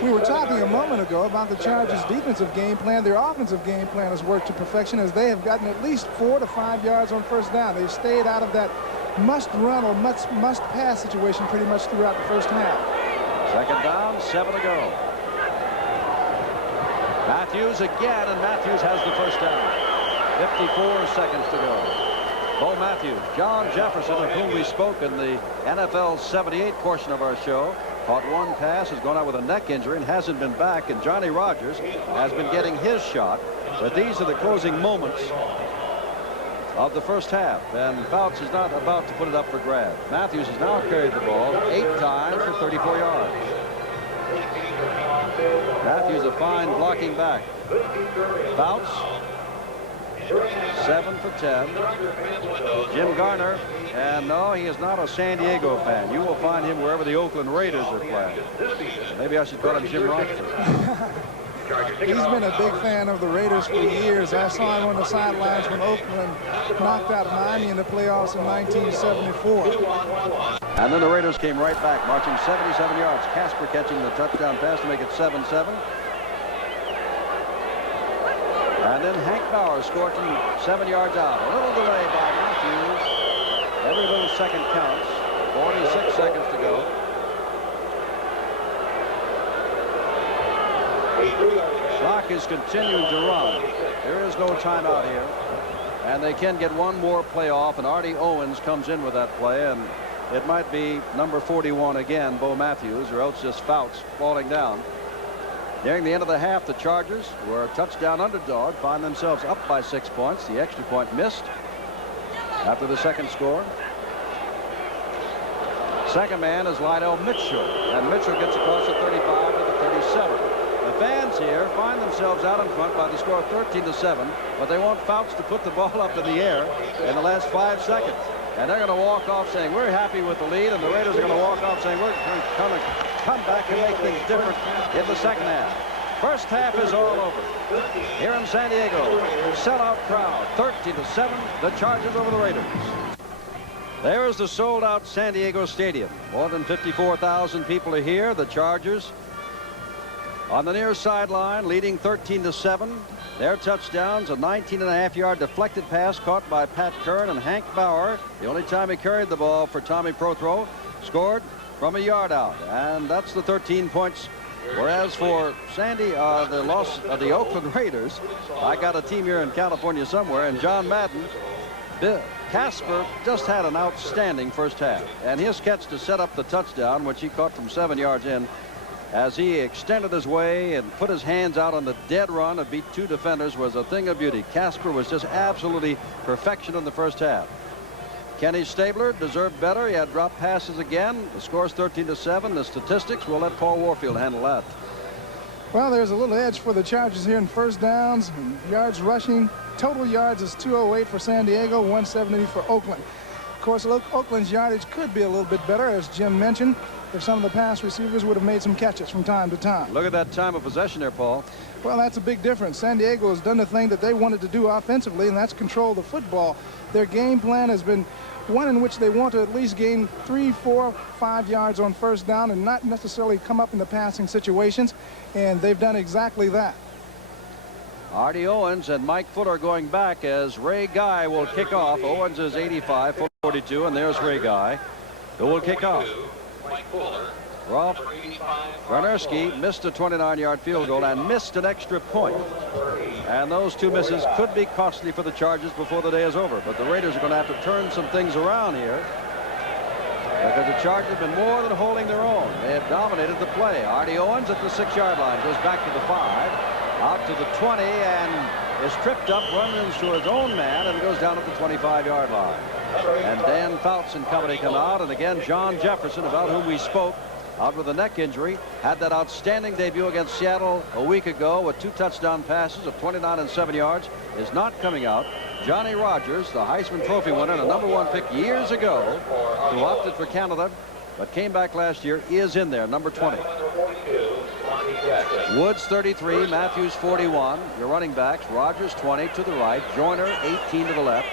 we were talking a moment ago about the Chargers' defensive game plan. Their offensive game plan has worked to perfection, as they have gotten at least 4 to 5 yards on first down. They've stayed out of that must-run or must-pass situation pretty much throughout the first half. Second down, 7 to go. Matthews again, and Matthews has the first down. 54 seconds to go. Bo Matthews, John Jefferson, of whom we spoke in the NFL 78 portion of our show, caught one pass, has gone out with a neck injury and hasn't been back, and Johnny Rodgers has been getting his shot. But these are the closing moments of the first half, and Fouts is not about to put it up for grabs. Matthews has now carried the ball 8 times for 34 yards. Matthews a fine blocking back. Fouts 7 for 10. Jim Garner, and no, he is not a San Diego fan. You will find him wherever the Oakland Raiders are playing. Maybe I should call him Jim Rochford. He's been a big fan of the Raiders for years. I saw him on the sidelines when Oakland knocked out Miami in the playoffs in 1974. And then the Raiders came right back, marching 77 yards. Casper catching the touchdown pass to make it 7-7. And then Hank Bauer scored from 7 yards out. A little delay by Matthews. Every little second counts. 46 seconds to go. Clock is continuing to run. There is no timeout here. And they can get one more play off, and Artie Owens comes in with that play, and it might be number 41 again, Bo Matthews, or else just Fouts falling down. Nearing the end of the half, the Chargers, who are a touchdown underdog, find themselves up by 6 points. The extra point missed after the second score. Second man is Lydell Mitchell, and Mitchell gets across the 35 to the 37. The fans here find themselves out in front by the score of 13-7, but they want Fouts to put the ball up in the air in the last 5 seconds. And they're going to walk off saying, we're happy with the lead, and the Raiders are going to walk off saying, we're going to come back and make things different in the second half. First half is all over. Here in San Diego, sellout crowd, 13-7, the Chargers over the Raiders. There is the sold-out San Diego Stadium. More than 54,000 people are here. The Chargers on the near sideline, leading 13-7. Their touchdowns, a 19.5-yard deflected pass caught by Pat Kern, and Hank Bauer, the only time he carried the ball for Tommy Prothro, scored from a yard out. And that's the 13 points. Whereas for the Oakland Raiders, I got a team here in California somewhere, and John Madden, Casper just had an outstanding first half. And his catch to set up the touchdown, which he caught from 7 yards in, as he extended his way and put his hands out on the dead run and beat 2 defenders, was a thing of beauty. Casper was just absolutely perfection in the first half. Kenny Stabler deserved better. He had dropped passes again. The score's 13-7. The statistics, we'll let Paul Warfield handle that. Well, there's a little edge for the Chargers here in first downs and yards rushing. Total yards is 208 for San Diego, 170 for Oakland. Of course, Oakland's yardage could be a little bit better, as Jim mentioned, if some of the pass receivers would have made some catches from time to time. Look at that time of possession there, Paul. Well, that's a big difference. San Diego has done the thing that they wanted to do offensively, and that's control the football. Their game plan has been one in which they want to at least gain 3, 4, 5 yards on first down and not necessarily come up in the passing situations, and they've done exactly that. Artie Owens and Mike Fuller going back as Ray Guy will kick off. Owens is 85, Fuller 42, and there's Ray Guy who will kick off. Ralph Garnerski missed a 29-yard field goal and missed an extra point. And those two misses could be costly for the Chargers before the day is over. But the Raiders are going to have to turn some things around here, because the Chargers have been more than holding their own. They have dominated the play. Artie Owens at the 6-yard line goes back to the 5, out to the 20, and is tripped up, runs into his own man, and goes down at the 25-yard line. And Dan Fouts and company come out, and again John Jefferson, about whom we spoke, out with a neck injury, had that outstanding debut against Seattle a week ago with 2 touchdown passes of 29 and 7 yards, is not coming out. Johnny Rodgers, the Heisman Trophy winner, and a #1 pick years ago, who opted for Canada but came back last year, is in there, number 20. Woods 33, Matthews 41. Your running backs: Rodgers 20 to the right, Joyner 18 to the left.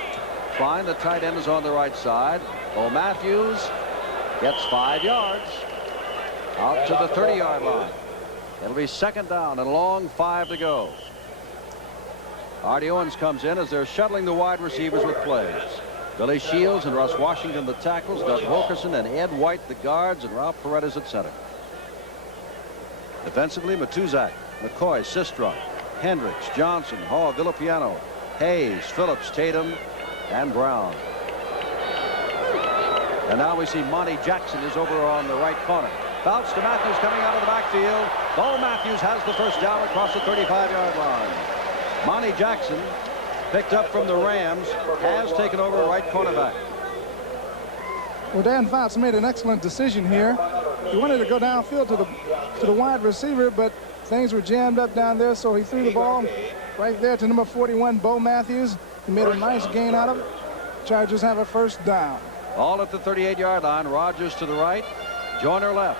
Fine, the tight end is on the right side. Bo Matthews gets 5 yards out to the 30-yard line. It'll be 2nd down and a long 5 to go. Artie Owens comes in as they're shuttling the wide receivers with plays. Billy Shields and Russ Washington the tackles, Doug Wilkerson and Ed White the guards, and Ralph Paredes at center. Defensively, Matuzak, McCoy, Sistron, Hendricks, Johnson, Hall, Villapiano, Hayes, Phillips, Tatum, and Brown. And now we see Monty Jackson is over on the right corner. Fouts to Matthews coming out of the backfield. Bo Matthews has the first down across the 35-yard line. Monty Jackson, picked up from the Rams, has taken over right cornerback. Well, Dan Fouts made an excellent decision here. He wanted to go downfield to the wide receiver, but things were jammed up down there, so he threw the ball right there to number 41, Bo Matthews. He made a nice gain out of it. Chargers have a first down. All at the 38-yard line. Rodgers to the right, Joyner left.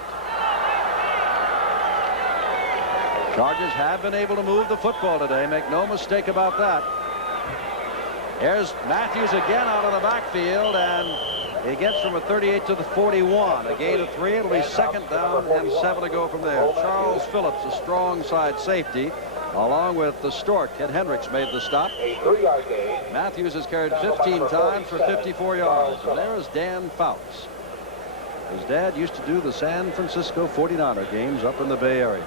Chargers have been able to move the football today. Make no mistake about that. Here's Matthews again out of the backfield, and he gets from a 38 to the 41. A gain of 3. It'll be 2nd down and 7 to go from there. Charles Phillips, a strong side safety, along with the Stork. Ed Hendricks made the stop. A 3-yard gain. Matthews has carried 15 times for 54 yards. And there is Dan Fouts. His dad used to do the San Francisco 49er games up in the Bay Area.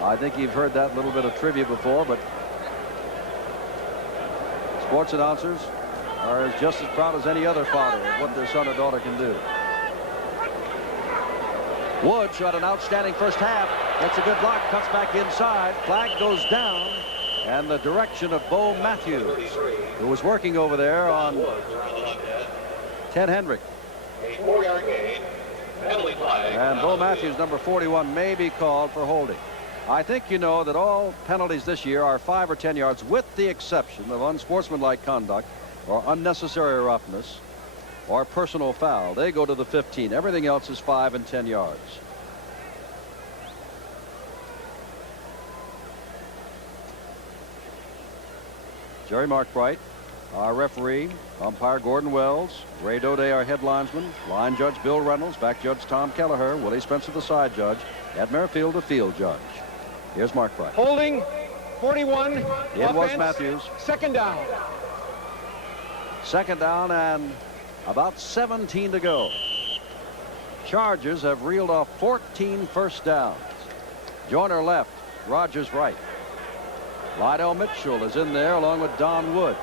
I think you've heard that little bit of trivia before, but sports announcers are just as proud as any other father of what their son or daughter can do. Woods had an outstanding first half. Gets a good block, cuts back inside. Flag goes down, and the direction of Bo Matthews, who was working over there on Ted Hendrick. A 4-yard gain. Penalty flag. And Bo Matthews, number 41, may be called for holding. I think you know that all penalties this year are 5 or 10 yards, with the exception of unsportsmanlike conduct or unnecessary roughness or personal foul. They go to the 15. Everything else is 5 and 10 yards. Jerry Markbright, our referee. Umpire Gordon Wells. Ray Daudet, our head linesman. Line judge Bill Reynolds. Back judge Tom Kelleher. Willie Spencer, the side judge. Ed Merrifield, the field judge. Here's Markbright. Holding 41. It offense, was Matthews. 2nd down. 2nd down and about 17 to go. Chargers have reeled off 14 first downs. Joyner left, Rodgers right. Lydell Mitchell is in there along with Don Woods.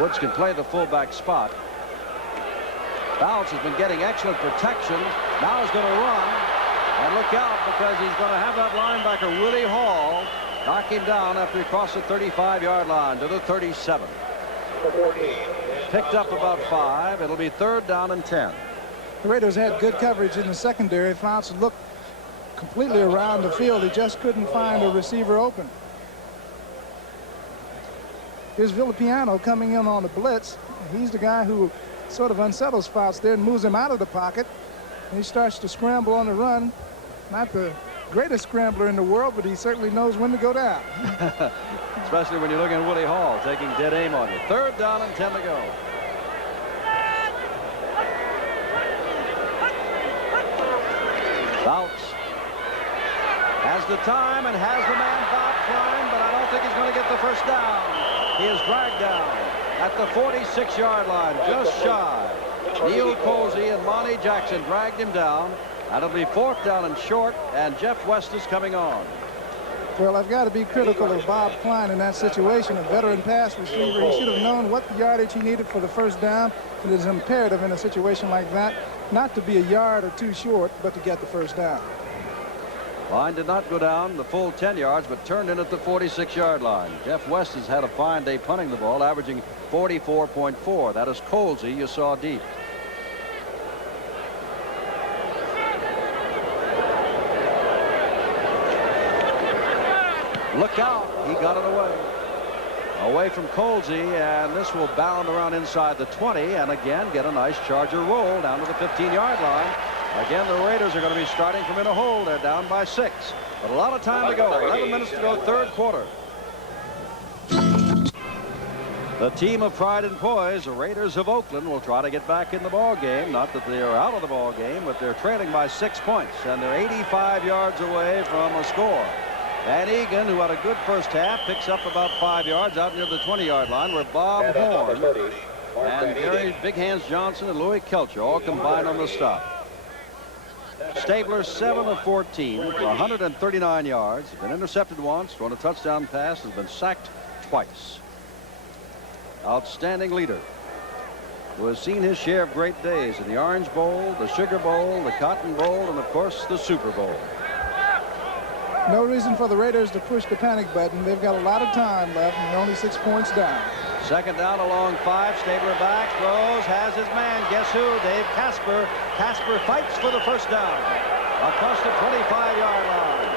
Woods can play the fullback spot. Fouts has been getting excellent protection. Now he's going to run. And look out, because he's going to have that linebacker, Willie Hall, knock him down after he crossed the 35-yard line to the 37. Picked up about 5. It'll be 3rd down and 10. The Raiders had good coverage in the secondary. Fouts looked completely around the field. He just couldn't find a receiver open. Here's Villapiano coming in on the blitz. He's the guy who sort of unsettles Fouts there and moves him out of the pocket. And he starts to scramble on the run. Not the greatest scrambler in the world, but he certainly knows when to go down. Especially when you're looking at Willie Hall taking dead aim on you. 3rd down and 10 to go. Fouts has the time and has the man Bob Klein, but think he's going to get the first down. He is dragged down at the 46-yard line, just shy. Neil Colsey and Monty Jackson dragged him down, and it'll be 4th down and short, and Jeff West is coming on. Well, I've got to be critical of Bob Klein in that situation. A veteran pass receiver, he should have known what the yardage he needed for the first down. It is imperative in a situation like that not to be a yard or 2 short, but to get the first down. Line did not go down the full 10 yards, but turned in at the 46-yard line. Jeff West has had a fine day punting the ball, averaging 44.4. That is Colsey you saw deep. Look out. He got it away from Colsey, and this will bound around inside the 20 and again get a nice Charger roll down to the 15-yard line. Again, the Raiders are going to be starting from in a hole. They're down by 6, but a lot of time to go. 11 minutes to go, 3rd quarter. The team of pride and poise, the Raiders of Oakland, will try to get back in the ball game. Not that they are out of the ball game, but they're trailing by 6 points, and they're 85 yards away from a score. Van Egan, who had a good first half, picks up about 5 yards out near the 20-yard line, where Bob Horn and Gary Big Hands Johnson and Louis Kelcher all combined on the stop. Stabler 7 of 14 for 139 yards. Been intercepted once, thrown a touchdown pass, has been sacked twice. Outstanding leader who has seen his share of great days in the Orange Bowl, the Sugar Bowl, the Cotton Bowl, and of course the Super Bowl. No reason for the Raiders to push the panic button. They've got a lot of time left, and they're only 6 points down. 2nd down along 5. Stabler back, throws, has his man. Guess who? Dave Casper. Casper fights for the first down across the 25-yard line.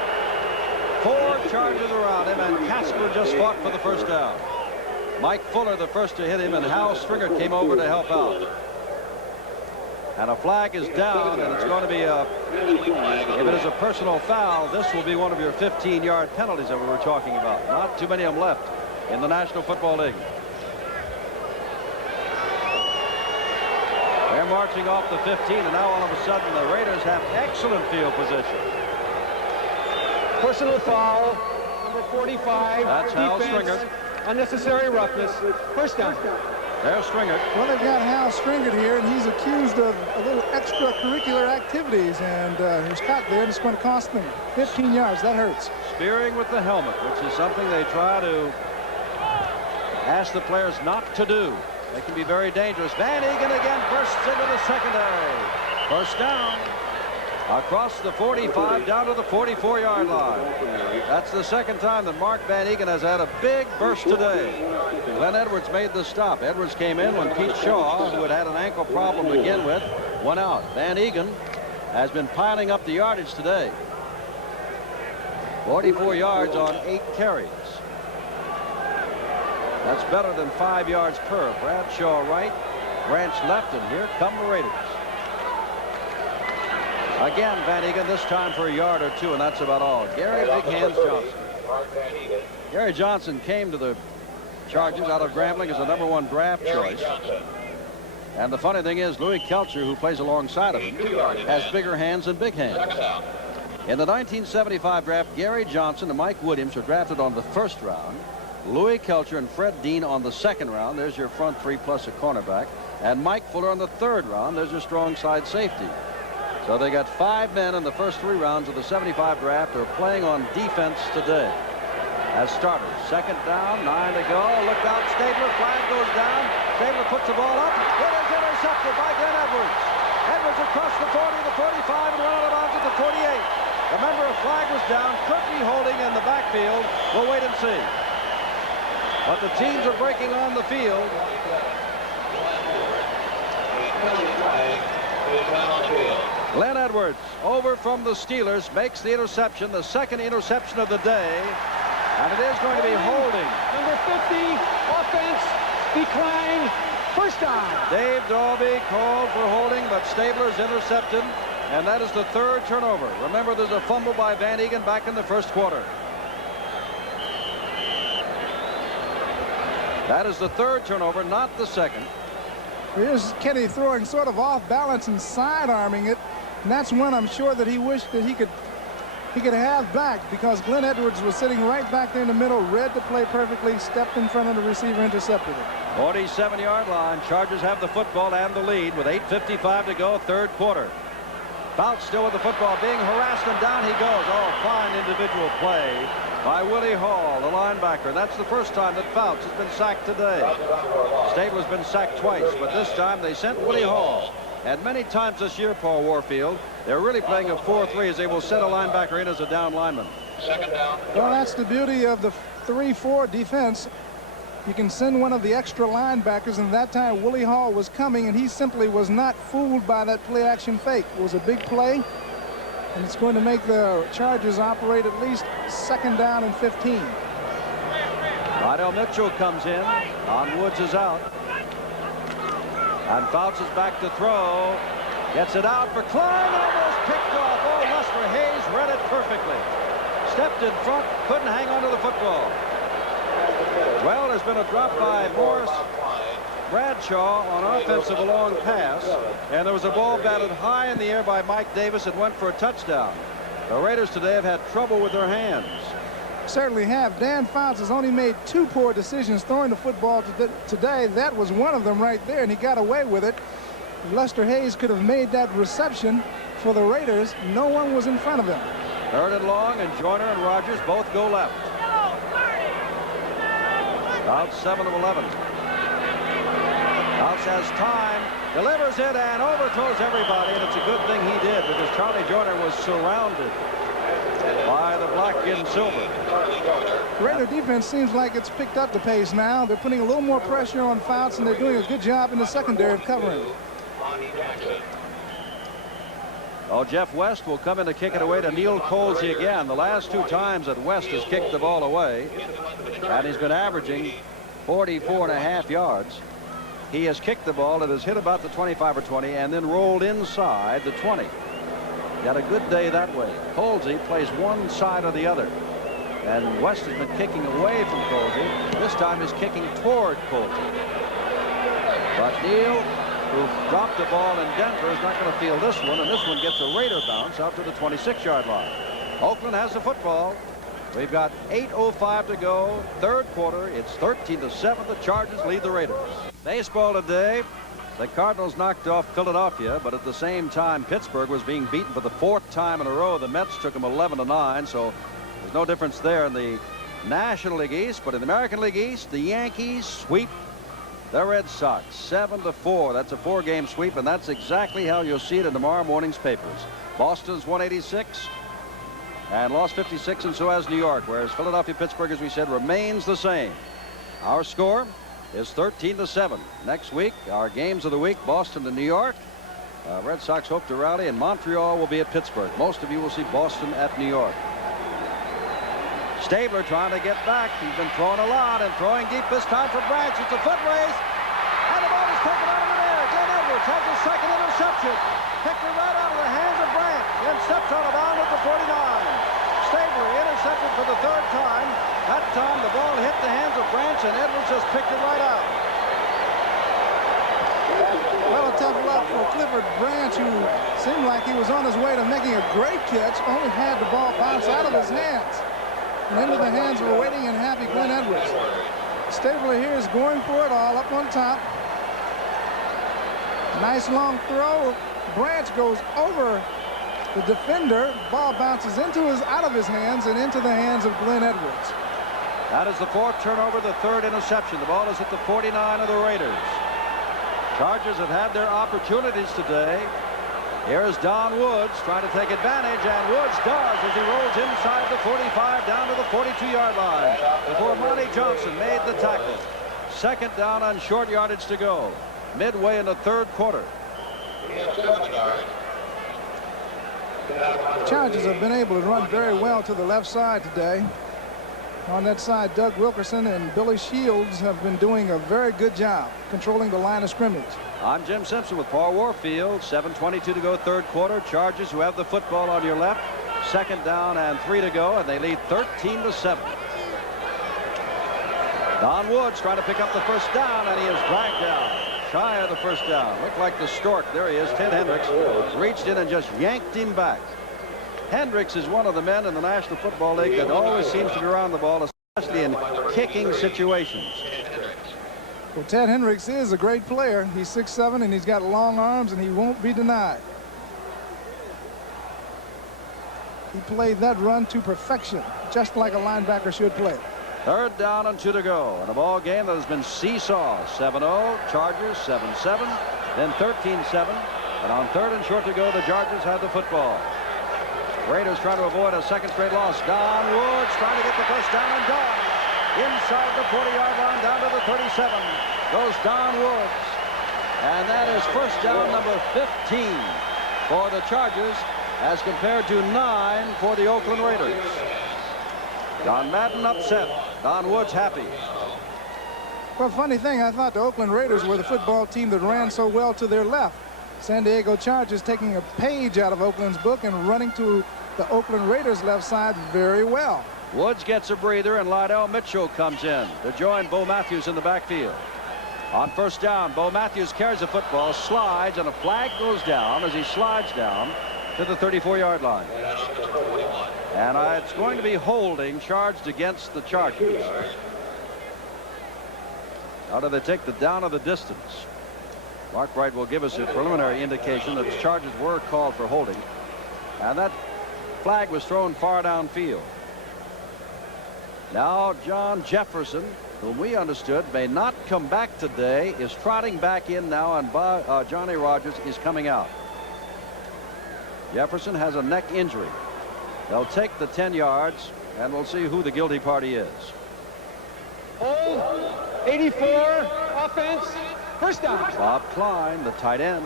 4 charges around him, and Casper just fought for the first down. Mike Fuller the first to hit him, and Hal Stringer came over to help out. And a flag is down, and it's going to be if it is a personal foul, this will be one of your 15-yard penalties that we were talking about. Not too many of them left in the National Football League. They're marching off the 15, and now all of a sudden the Raiders have excellent field position. Personal foul, number 45. That's Hal Stringer. Unnecessary roughness. First down. There's Stringer. Well, they've got Hal Stringer here, and he's accused of a little extracurricular activities, and he's caught there, and it's going to cost them 15 yards. That hurts. Spearing with the helmet, which is something they try to ask the players not to do. They can be very dangerous. Van Egan again bursts into the secondary. First down. Across the 45 down to the 44-yard line. That's the 2nd time that Mark Van Egan has had a big burst today. Glenn Edwards made the stop. Edwards came in when Pete Shaw, who had an ankle problem to begin with, went out. Van Egan has been piling up the yardage today. 44 yards on 8 carries. That's better than 5 yards per. Bradshaw right, Branch left, and here come the Raiders. Again, Van Egan, this time for a yard or 2, and that's about all. Gary Big Hands Johnson. Gary Johnson came to the Chargers out of Grambling as the #1 draft choice. And the funny thing is, Louis Kelcher, who plays alongside of him, has bigger hands than Big Hands. In the 1975 draft, Gary Johnson and Mike Williams were drafted on the 1st round. Louis Kelcher and Fred Dean on the 2nd round. There's your front 3 plus a cornerback. And Mike Fuller on the 3rd round. There's your strong side safety. So they got 5 men in the first 3 rounds of the 75 draft who are playing on defense today as starters. 2nd down, 9 to go. Look out, Stabler. Flag goes down. Stabler puts the ball up. It is intercepted by Glenn Edwards. Edwards across the 40, the 45, and run out of bounds at the 48. Remember, a flag was down. Could be holding in the backfield. We'll wait and see. But the teams are breaking on the field. Glenn Edwards, over from the Steelers, makes the interception, the 2nd interception of the day, and it is going to be holding. Number 50, offense, decline, first down. Dave Dalby called for holding, but Stabler's intercepted, and that is the 3rd turnover. Remember, there's a fumble by Van Egan back in the 1st quarter. That is the 3rd turnover, not the 2nd. Here's Kenny throwing sort of off balance and side arming it. And that's when I'm sure that he wished that he could he could have back because Glenn Edwards was sitting right back there in the middle, read the play perfectly, stepped in front of the receiver, intercepted it. 47-yard line. Chargers have the football and the lead with 8:55 to go, third quarter. Fouts still with the football, being harassed, and down he goes. Oh, fine individual play by Willie Hall, the linebacker. That's the first time that Fouts has been sacked today. Stabler's been sacked twice, but this time they sent Willie Hall. And many times this year, Paul Warfield, they're really playing a 4-3 as they will set a linebacker in as a down lineman. Second down. Well, that's the beauty of the 3-4 defense. You can send one of the extra linebackers, and that time Willie Hall was coming, and he simply was not fooled by that play-action fake. It was a big play, and it's going to make the Chargers operate at least second down and 15. Lydell Mitchell comes in. Don Woods is out. And Fouts is back to throw. Gets it out for Klein. Almost picked off. Oh, Lester Hayes read it perfectly. Stepped in front. Couldn't hang on to the football. Well, there's been a drop by Morris Bradshaw on offensive a long pass. And there was a ball batted high in the air by Mike Davis and went for a touchdown. The Raiders today have had trouble with their hands. Certainly have. Dan Fouts has only made 2 poor decisions throwing the football today. That was one of them right there, and he got away with it. Lester Hayes could have made that reception for the Raiders. No one was in front of him. Third and long, and Joyner and Rogers both go left. Fouts 7 of 11. Fouts has time, delivers it, and overthrows everybody, and it's a good thing he did because Charlie Joyner was surrounded by the black and silver. Raider defense seems like it's picked up the pace now. They're putting a little more pressure on Fouts, and they're doing a good job in the secondary of covering. Oh, Jeff West will come in to kick it away to Neil Colsey again. The last 2 times that West has kicked the ball away, and he's been averaging 44.5 yards. He has kicked the ball. It has hit about the 25 or 20 and then rolled inside the 20. He had a good day that way. Colsey plays one side or the other. And West has been kicking away from Colsey. This time he's kicking toward Colsey. But Neal, who dropped the ball in Denver, is not going to field this one, and this one gets a Raider bounce out to the 26-yard line. Oakland has the football. We've got 8:05 to go, third quarter. It's 13-7. The Chargers lead the Raiders. Baseball today. The Cardinals knocked off Philadelphia, but at the same time, Pittsburgh was being beaten for the 4th time in a row. The Mets took them 11-9, so there's no difference there in the National League East. But in the American League East, the Yankees sweep the Red Sox 7-4. That's a 4-game sweep, and that's exactly how you'll see it in tomorrow morning's papers. Boston's 186 and lost 56, and so has New York, whereas Philadelphia, Pittsburgh, as we said, remains the same. Our score is 13-7. Next week, our games of the week, Boston and New York. Red Sox hope to rally, and Montreal will be at Pittsburgh. Most of you will see Boston at New York. Stabler trying to get back. He's been throwing a lot and throwing deep this time for Branch. It's a foot race, and the ball is taken out of midair. Glenn Edwards has his second interception. Picked it right out of the hands of Branch, and steps out of bounds at the 49. Stabler intercepted for the 3rd time. That time the ball hit the hands of Branch, and Edwards just picked it right out. Well, a tough luck for Clifford Branch, who seemed like he was on his way to making a great catch, only had the ball bounce out of his hands and into the hands of a waiting and happy Glenn Edwards. Stabler here is going for it all up on top. Nice long throw. Branch goes over the defender. Ball bounces out of his hands and into the hands of Glenn Edwards. That is the 4th turnover, the 3rd interception. The ball is at the 49 of the Raiders. Chargers have had their opportunities today. Here is Don Woods trying to take advantage, and Woods does as he rolls inside the 45 down to the 42-yard line before Monty Johnson made the tackle. 2nd down on short yardage to go. Midway in the 3rd quarter. The Chargers have been able to run very well to the left side today. On that side, Doug Wilkerson and Billy Shields have been doing a very good job controlling the line of scrimmage. I'm Jim Simpson with Paul Warfield. 7:22 to go, 3rd quarter. Chargers, who have the football on your left. 2nd down and 3 to go, and they lead 13-7. Don Woods trying to pick up the 1st down, and he is dragged down. Shy of the 1st down. Looked like the stork. There he is. Ted Hendricks reached in and just yanked him back. Hendricks is one of the men in the National Football League that always seems to be around the ball, especially in kicking situations. Well, Ted Hendricks is a great player. He's 6'7", and he's got long arms, and he won't be denied. He played that run to perfection, just like a linebacker should play. Third down and 2 to go in a ball game that has been seesaw. 7-0, Chargers 7-7, then 13-7, and on third and short to go, the Chargers have the football. Raiders trying to avoid a second straight loss. Don Woods trying to get the first down and done. Inside the 40-yard line, down to the 37 goes Don Woods. And that is first down number 15 for the Chargers as compared to 9 for the Oakland Raiders. Don Madden upset. Don Woods happy. Well, funny thing, I thought the Oakland Raiders were the football team that ran so well to their left. San Diego Chargers taking a page out of Oakland's book and running to the Oakland Raiders left side very well. Woods gets a breather, and Lydell Mitchell comes in to join Bo Matthews in the backfield. On first down, Bo Matthews carries the football, slides, and a flag goes down as he slides down to the 34-yard line. And it's going to be holding charged against the Chargers. How do they take the down of the distance? Mark Wright will give us a preliminary indication that the Chargers were called for holding. And that flag was thrown far downfield. Now John Jefferson, whom we understood may not come back today, is trotting back in now, and Johnny Rodgers is coming out. Jefferson has a neck injury. They'll take the 10 yards, and we'll see who the guilty party is. Hold, 84, offense, first down. Bob Klein, the tight end.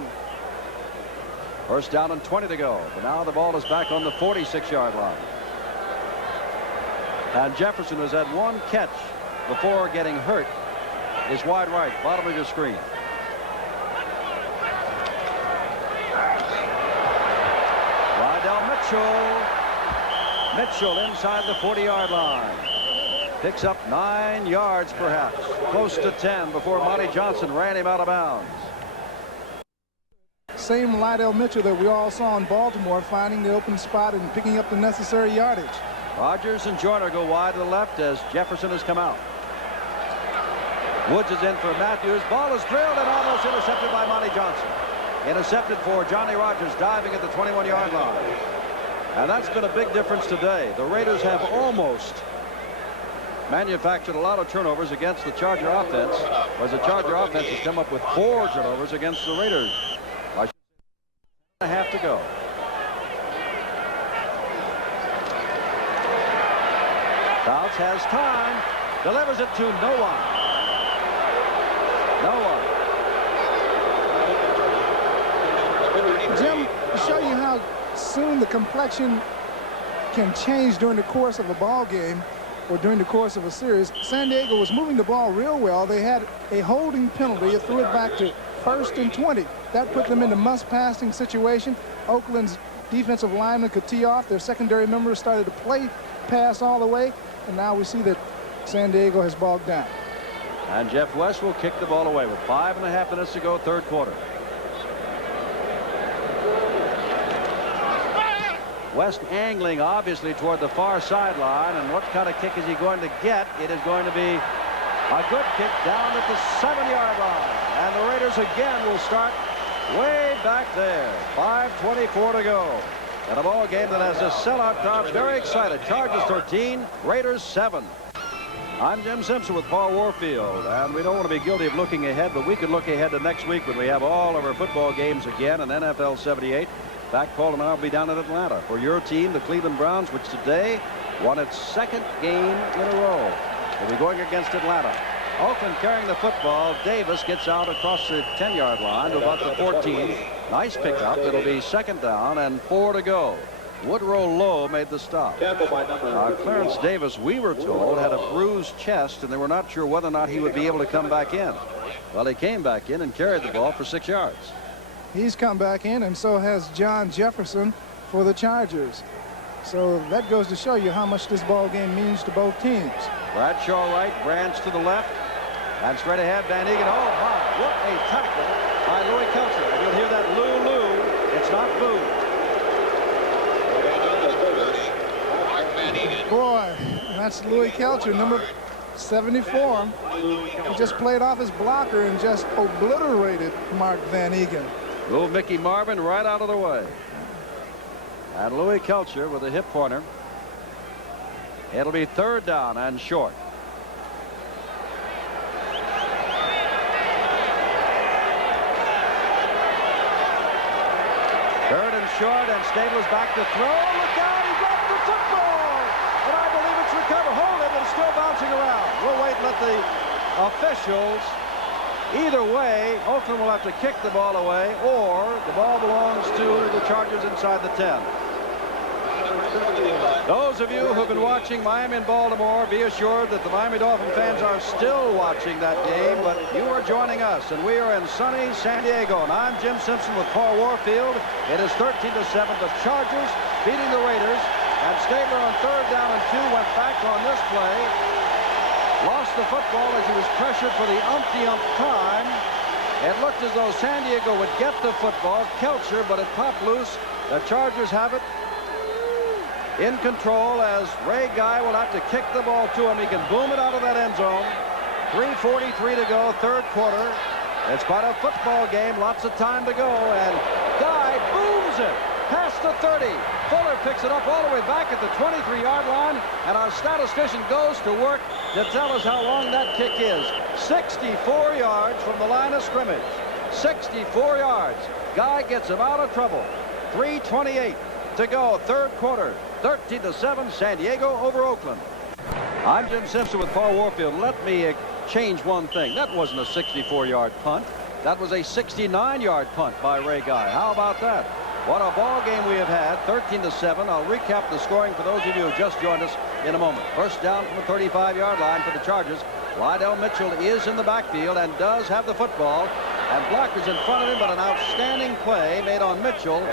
First down and 20 to go. But now the ball is back on the 46-yard line. And Jefferson has had one catch before getting hurt. Is wide right, bottom of your screen. Lydell Mitchell inside the 40-yard line. Picks up 9 yards perhaps, close to 10 before Monty Johnson ran him out of bounds. Same Lydell Mitchell that we all saw in Baltimore, finding the open spot and picking up the necessary yardage. Rodgers and Joyner go wide to the left as Jefferson has come out. Woods is in for Matthews. Ball is drilled and almost intercepted by Monty Johnson. Intercepted for Johnny Rodgers, diving at the 21-yard line. And that's been a big difference today. The Raiders have almost manufactured a lot of turnovers against the Charger offense, whereas the Charger offense has come up with 4 turnovers against the Raiders. I have to go. Fouts has time, delivers it to no one. Jim, to show you how soon the complexion can change during the course of a ball game or during the course of a series, San Diego was moving the ball real well. They had a holding penalty. It threw it back to 1st and 20. That put them in a must-passing situation. Oakland's defensive linemen could tee off. Their secondary members started to play pass all the way. And now we see that San Diego has bogged down. And Jeff West will kick the ball away with 5.5 minutes to go, third quarter. West angling obviously toward the far sideline, and what kind of kick is he going to get? It is going to be a good kick down at the 7-yard line, and the Raiders again will start way back there. 5:24 to go in a ball game that has a sellout crowd very excited. Chargers 13, Raiders 7. I'm Jim Simpson with Paul Warfield, and we don't want to be guilty of looking ahead, but we could look ahead to next week when we have all of our football games again in NFL 78. In fact, Paul and I will be down in Atlanta for your team, the Cleveland Browns, which today won its 2nd game in a row. They'll be going against Atlanta. Oakland carrying the football. Davis gets out across the 10-yard line to about the 14. Nice pickup. It'll be 2nd down and 4 to go. Woodrow Lowe made the stop. Clarence Davis, we were told, had a bruised chest, and they were not sure whether or not he would be able to come back in. Well, he came back in and carried the ball for 6 yards. He's come back in, and so has John Jefferson for the Chargers. So that goes to show you how much this ball game means to both teams. Bradshaw right, Branch to the left, and straight ahead, Van Egan. Oh, my, what a tackle by Louis Kelcher. And you'll hear that Lou, it's not boo. Boy, that's Louis Kelcher, number 74. He just played off his blocker and just obliterated Mark Van Eegen. Move Mickey Marvin right out of the way. And Louis Kelcher with a hip pointer. It'll be 3rd down and short. Third and short, and Stabler's back to throw. Look out, he dropped the football. And I believe it's recovered. Hold it, it's still bouncing around. We'll wait and let the officials. Either way, Oakland will have to kick the ball away, or the ball belongs to the Chargers inside the 10. Those of you who've been watching Miami and Baltimore, be assured that the Miami Dolphin fans are still watching that game, but you are joining us, and we are in sunny San Diego. And I'm Jim Simpson with Paul Warfield. It is 13-7. The Chargers beating the Raiders, and Stabler on 3rd down and 2 went back on this play. Lost the football as he was pressured for the umpty-ump time. It looked as though San Diego would get the football, Kelcher, but it popped loose. The Chargers have it in control as Ray Guy will have to kick the ball to him. He can boom it out of that end zone. 3:43 to go, 3rd quarter. It's quite a football game, lots of time to go, and Guy booms it past the 30. Fuller picks it up all the way back at the 23-yard line, and our statistician goes to work to tell us how long that kick is. 64 yards from the line of scrimmage. 64 yards. Guy gets him out of trouble. 3:28 to go, 3rd quarter. 13-7, San Diego over Oakland. I'm Jim Simpson with Paul Warfield. Let me change one thing. That wasn't a 64-yard punt. That was a 69-yard punt by Ray Guy. How about that? What a ball game we have had. 13-7. I'll recap the scoring for those of you who just joined us in a moment. First down from the 35-yard line for the Chargers. Lydell Mitchell is in the backfield and does have the football. And blockers in front of him, but an outstanding play made on Mitchell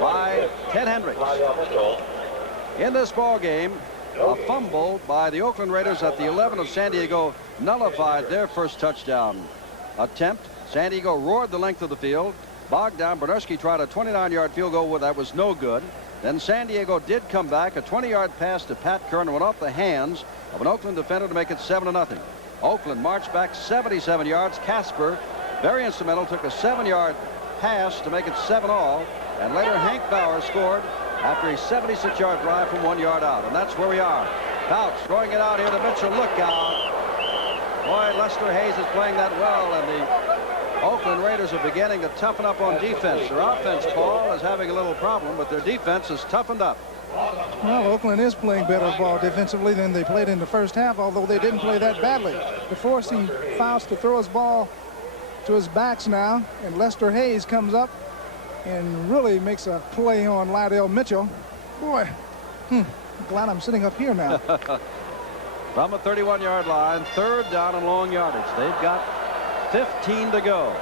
by Ted Hendricks. In this ball game, a fumble by the Oakland Raiders at the 11 of San Diego nullified their first touchdown attempt. San Diego roared the length of the field. Bogdan Bernarski tried a 29-yard field goal that was no good. Then San Diego did come back. A 20-yard pass to Pat Kerr went off the hands of an Oakland defender to make it 7-0. Oakland marched back 77 yards. Casper, very instrumental, took a 7-yard pass to make it 7-all. And later Hank Bauer scored after a 76-yard drive from 1 yard out. And that's where we are. Fouts throwing it out here to Mitchell. Look out. Boy, Lester Hayes is playing that well, and the Oakland Raiders are beginning to toughen up on defense. Their offense, Paul, is having a little problem, but their defense is toughened up. Well, Oakland is playing better ball defensively than they played in the first half, although they didn't play that badly. They're forcing Fouts to throw his ball to his backs now, and Lester Hayes comes up and really makes a play on Lydell Mitchell. Boy, glad I'm sitting up here now. From a 31-yard line, 3rd down and long yardage. They've got 15 to go.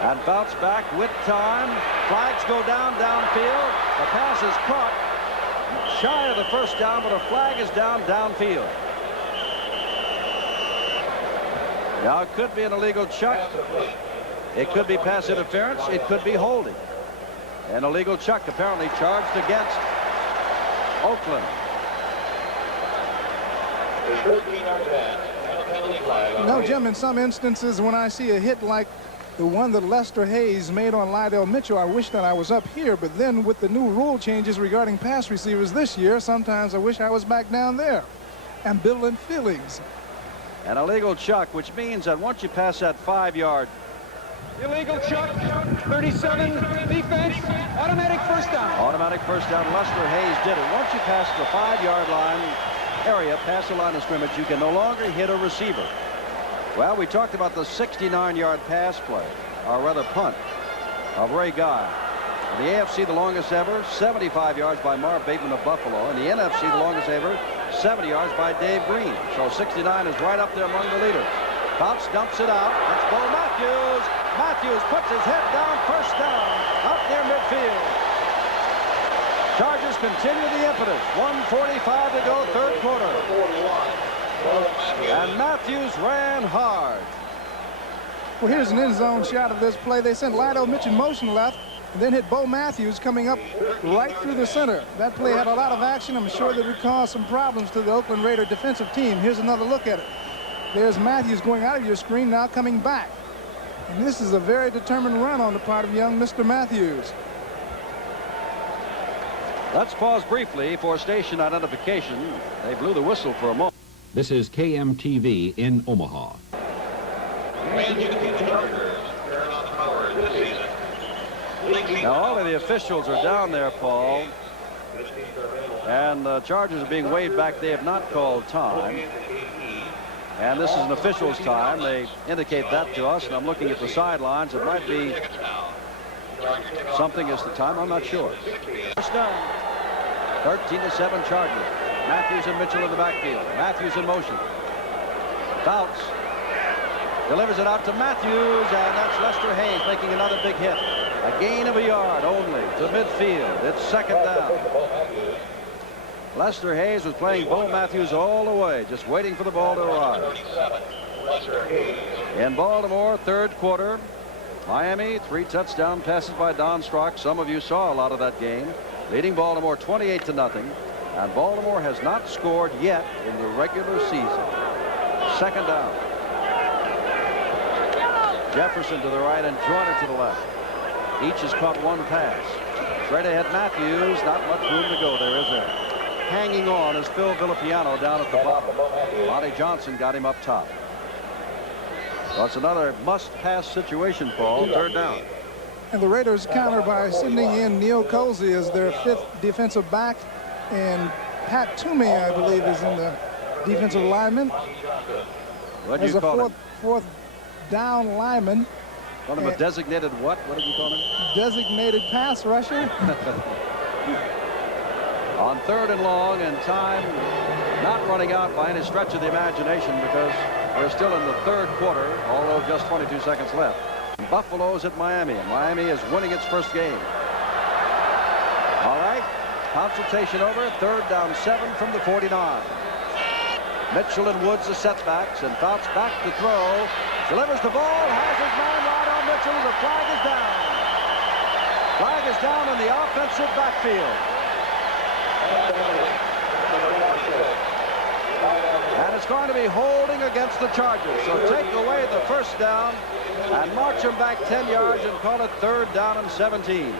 And Fouts back with time. Flags go downfield. The pass is caught shy of the first down, but a flag is downfield. Now it could be an illegal chuck. It could be pass interference. It could be holding. An illegal chuck apparently charged against Oakland. No, Jim, in some instances when I see a hit like the one that Lester Hayes made on Lydell Mitchell, I wish that I was up here. But then with the new rule changes regarding pass receivers this year, sometimes I wish I was back down there. Ambivalent feelings. An illegal chuck, which means that once you pass that 5-yard. Illegal chuck, 37, defense, automatic first down. Automatic first down. Lester Hayes did it. Once you pass the 5-yard line area, past the line of scrimmage, you can no longer hit a receiver. Well, we talked about the 69-yard pass play, or rather punt, of Ray Guy. In the AFC, the longest ever, 75 yards by Marv Bateman of Buffalo. In the NFC, the longest ever, 70 yards by Dave Green. So 69 is right up there among the leaders. Fouts dumps it out. That's Bo Matthews. Matthews puts his head down, first down, out near midfield. Chargers continue the impetus. 1:45 to go, 3rd quarter. And Matthews ran hard. Well, here's an end zone shot of this play. They sent Lydell Mitchell motion left. and then hit Bo Matthews coming up right through the center. That play had a lot of action. I'm sure that it caused some problems to the Oakland Raider defensive team. Here's another look at it. There's Matthews going out of your screen, now coming back. And this is a very determined run on the part of young Mr. Matthews. Let's pause briefly for station identification. They blew the whistle for a moment. This is KMTV in Omaha. Now all of the officials are down there, Paul, and the charges are being waved back. They have not called time, and this is an official's time. They indicate that to us, and I'm looking at the sidelines. It might be something as the time. I'm not sure. First down. 13-7 Chargers. Matthews and Mitchell in the backfield. Matthews in motion. Fouts delivers it out to Matthews, and that's Lester Hayes making another big hit. A gain of a yard only to midfield. It's second down. Lester Hayes was playing Bo Matthews all the way, just waiting for the ball to arrive. In Baltimore, third quarter, Miami, 3 touchdown passes by Don Strock. Some of you saw a lot of that game, leading Baltimore 28-0. And Baltimore has not scored yet in the regular season. Second down. Jefferson to the right and Joyner to the left. Each has caught one pass. Straight ahead Matthews. Not much room to go there, is there? Hanging on is Phil Villapiano down at the bottom. Lonnie Johnson got him up top. So it's another must-pass situation, Paul. Third down. And the Raiders counter by sending in Neil Colsey as their 5th defensive back. And Pat Toomey, I believe, is in the defensive lineman. What do you call him? Fourth down lineman. Call him a designated what? What did you call him? Designated pass rusher. On third and long, and time not running out by any stretch of the imagination because we're still in the third quarter, although just 22 seconds left. Buffalo's at Miami, and Miami is winning its first game. All right, consultation over. Third down 7 from the 49. Mitchell and Woods the setbacks, and Fouts back to throw. Delivers the ball, has his man right on Mitchell. The flag is down. Flag is down in the offensive backfield. And it's going to be holding against the Chargers. So take away the first down and march them back 10 yards and call it third down and 17.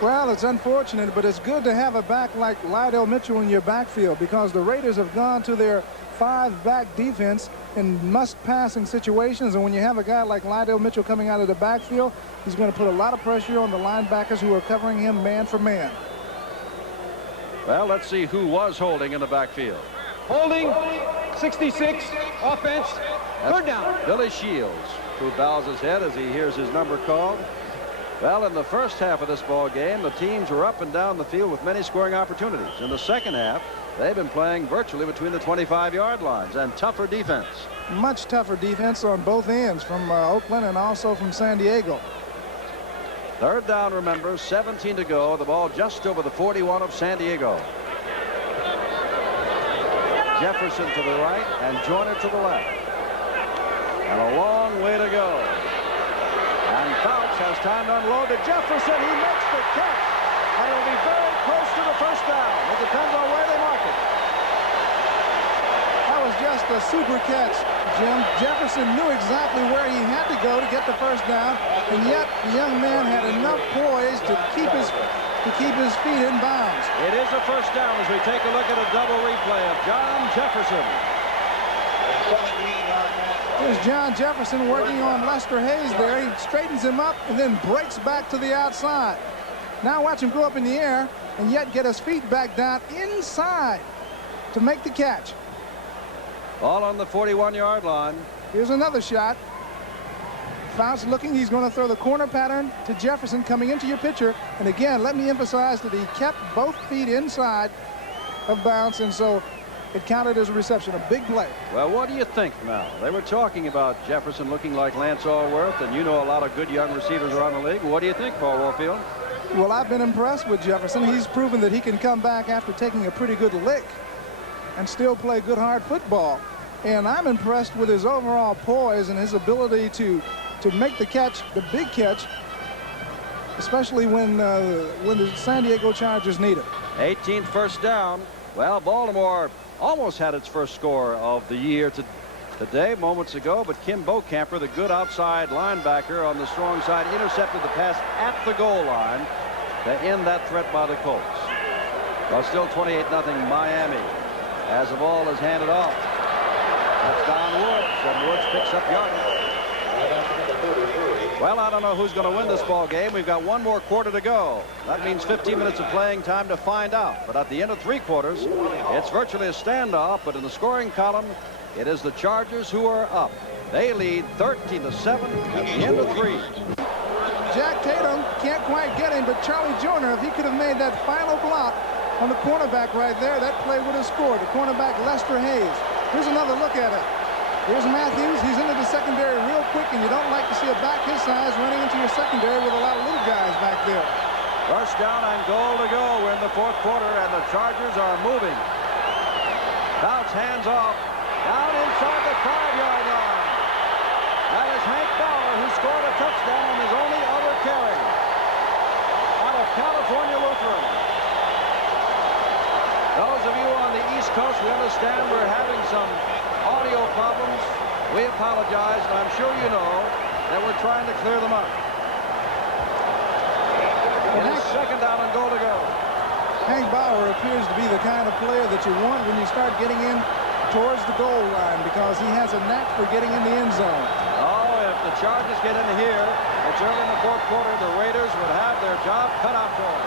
Well, it's unfortunate, but it's good to have a back like Lydell Mitchell in your backfield because the Raiders have gone to their 5-back defense in must-passing situations. And when you have a guy like Lydell Mitchell coming out of the backfield, he's going to put a lot of pressure on the linebackers who are covering him man for man. Well, let's see who was holding in the backfield. Holding, 66, offense, third down. Billy Shields, who bows his head as he hears his number called. Well, in the first half of this ball game, the teams were up and down the field with many scoring opportunities. In the second half, they've been playing virtually between the 25-yard lines and tougher defense. Much tougher defense on both ends from Oakland and also from San Diego. Third down, remember, 17 to go. The ball just over the 41 of San Diego. Jefferson to the right and Joyner to the left. And a long way to go. And Fouts has time to unload to Jefferson. He makes the catch. And it'll be very close to the first down. It depends on where they mark it. That was just a super catch, Jim. Jefferson knew exactly where he had to go to get the first down, and yet the young man had enough poise to keep his feet in bounds. It is a first down as we take a look at a double replay of John Jefferson. Here's John Jefferson working on Lester Hayes there. He straightens him up and then breaks back to the outside. Now watch him go up in the air and yet get his feet back down inside to make the catch. Ball on the 41-yard line. Here's another shot. Fouts looking. He's going to throw the corner pattern to Jefferson coming into your pitcher. And again, let me emphasize that he kept both feet inside of bounds, and so it counted as a reception. A big play. Well, what do you think now? They were talking about Jefferson looking like Lance Allworth, and you know a lot of good young receivers around the league. What do you think, Paul Warfield? Well, I've been impressed with Jefferson. He's proven that he can come back after taking a pretty good lick and still play good hard football. And I'm impressed with his overall poise and his ability to make the catch, the big catch, especially when the San Diego Chargers need it. 18th first down. Well, Baltimore almost had its first score of the year today, moments ago, but Kim Bocamper, the good outside linebacker on the strong side, intercepted the pass at the goal line to end that threat by the Colts. Well, still 28-0 Miami as the ball is handed off. That's Don Woods, and Woods picks up yardage. Well, I don't know who's going to win this ball game. We've got one more quarter to go. That means 15 minutes of playing time to find out. But at the end of 3 quarters, it's virtually a standoff. But in the scoring column, it is the Chargers who are up. They lead 13-7 at the end of 3. Jack Tatum can't quite get him, but Charlie Joyner, if he could have made that final block on the cornerback right there, that play would have scored. The cornerback, Lester Hayes. Here's another look at it. Here's Matthews. He's into the secondary real quick, and you don't like to see a back his size running into your secondary with a lot of little guys back there. First down and goal to go. We're in the 4th quarter, and the Chargers are moving. Bounce hands off. Down inside the 5-yard line. That is Hank Bauer, who scored a touchdown on his only other carry out of California Lutheran. Those of you on the East Coast, we understand we're having some audio problems. We apologize, and I'm sure you know that we're trying to clear them up. It is second down and goal to go. Hank Bauer appears to be the kind of player that you want when you start getting in towards the goal line, because he has a knack for getting in the end zone. Oh, if the Chargers get in here, it's early in the 4th quarter, the Raiders would have their job cut out for them.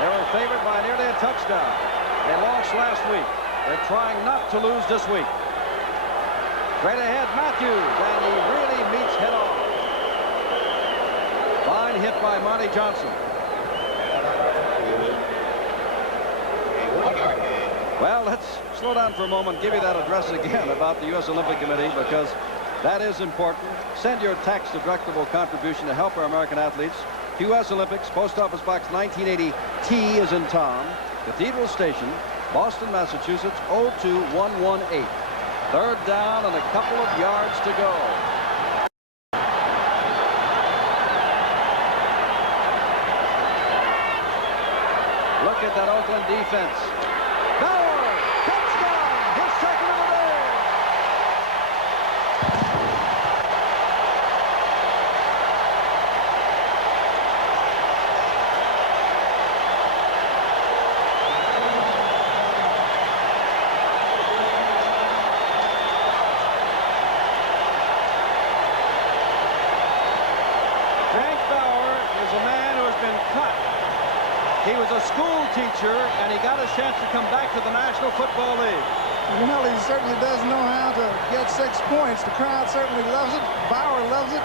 They were favored by nearly a touchdown. They lost last week. They're trying not to lose this week. Straight ahead, Matthews, and he really meets head on. Fine hit by Monty Johnson. Well, let's slow down for a moment, give you that address again about the U.S. Olympic Committee, because that is important. Send your tax-deductible contribution to help our American athletes. U.S. Olympics, Post Office Box 1980, T is in Tom, Cathedral Station, Boston, Massachusetts, 02118. 3rd down and a couple of yards to go. Look at that Oakland defense. Bauer, touchdown, his second of the day. Frank Bauer is a man who has been cut. He was a school teacher, and he got a chance to come back to the National Football League. Well, he certainly does know how to get 6 points. The crowd certainly loves it. Bauer loves it.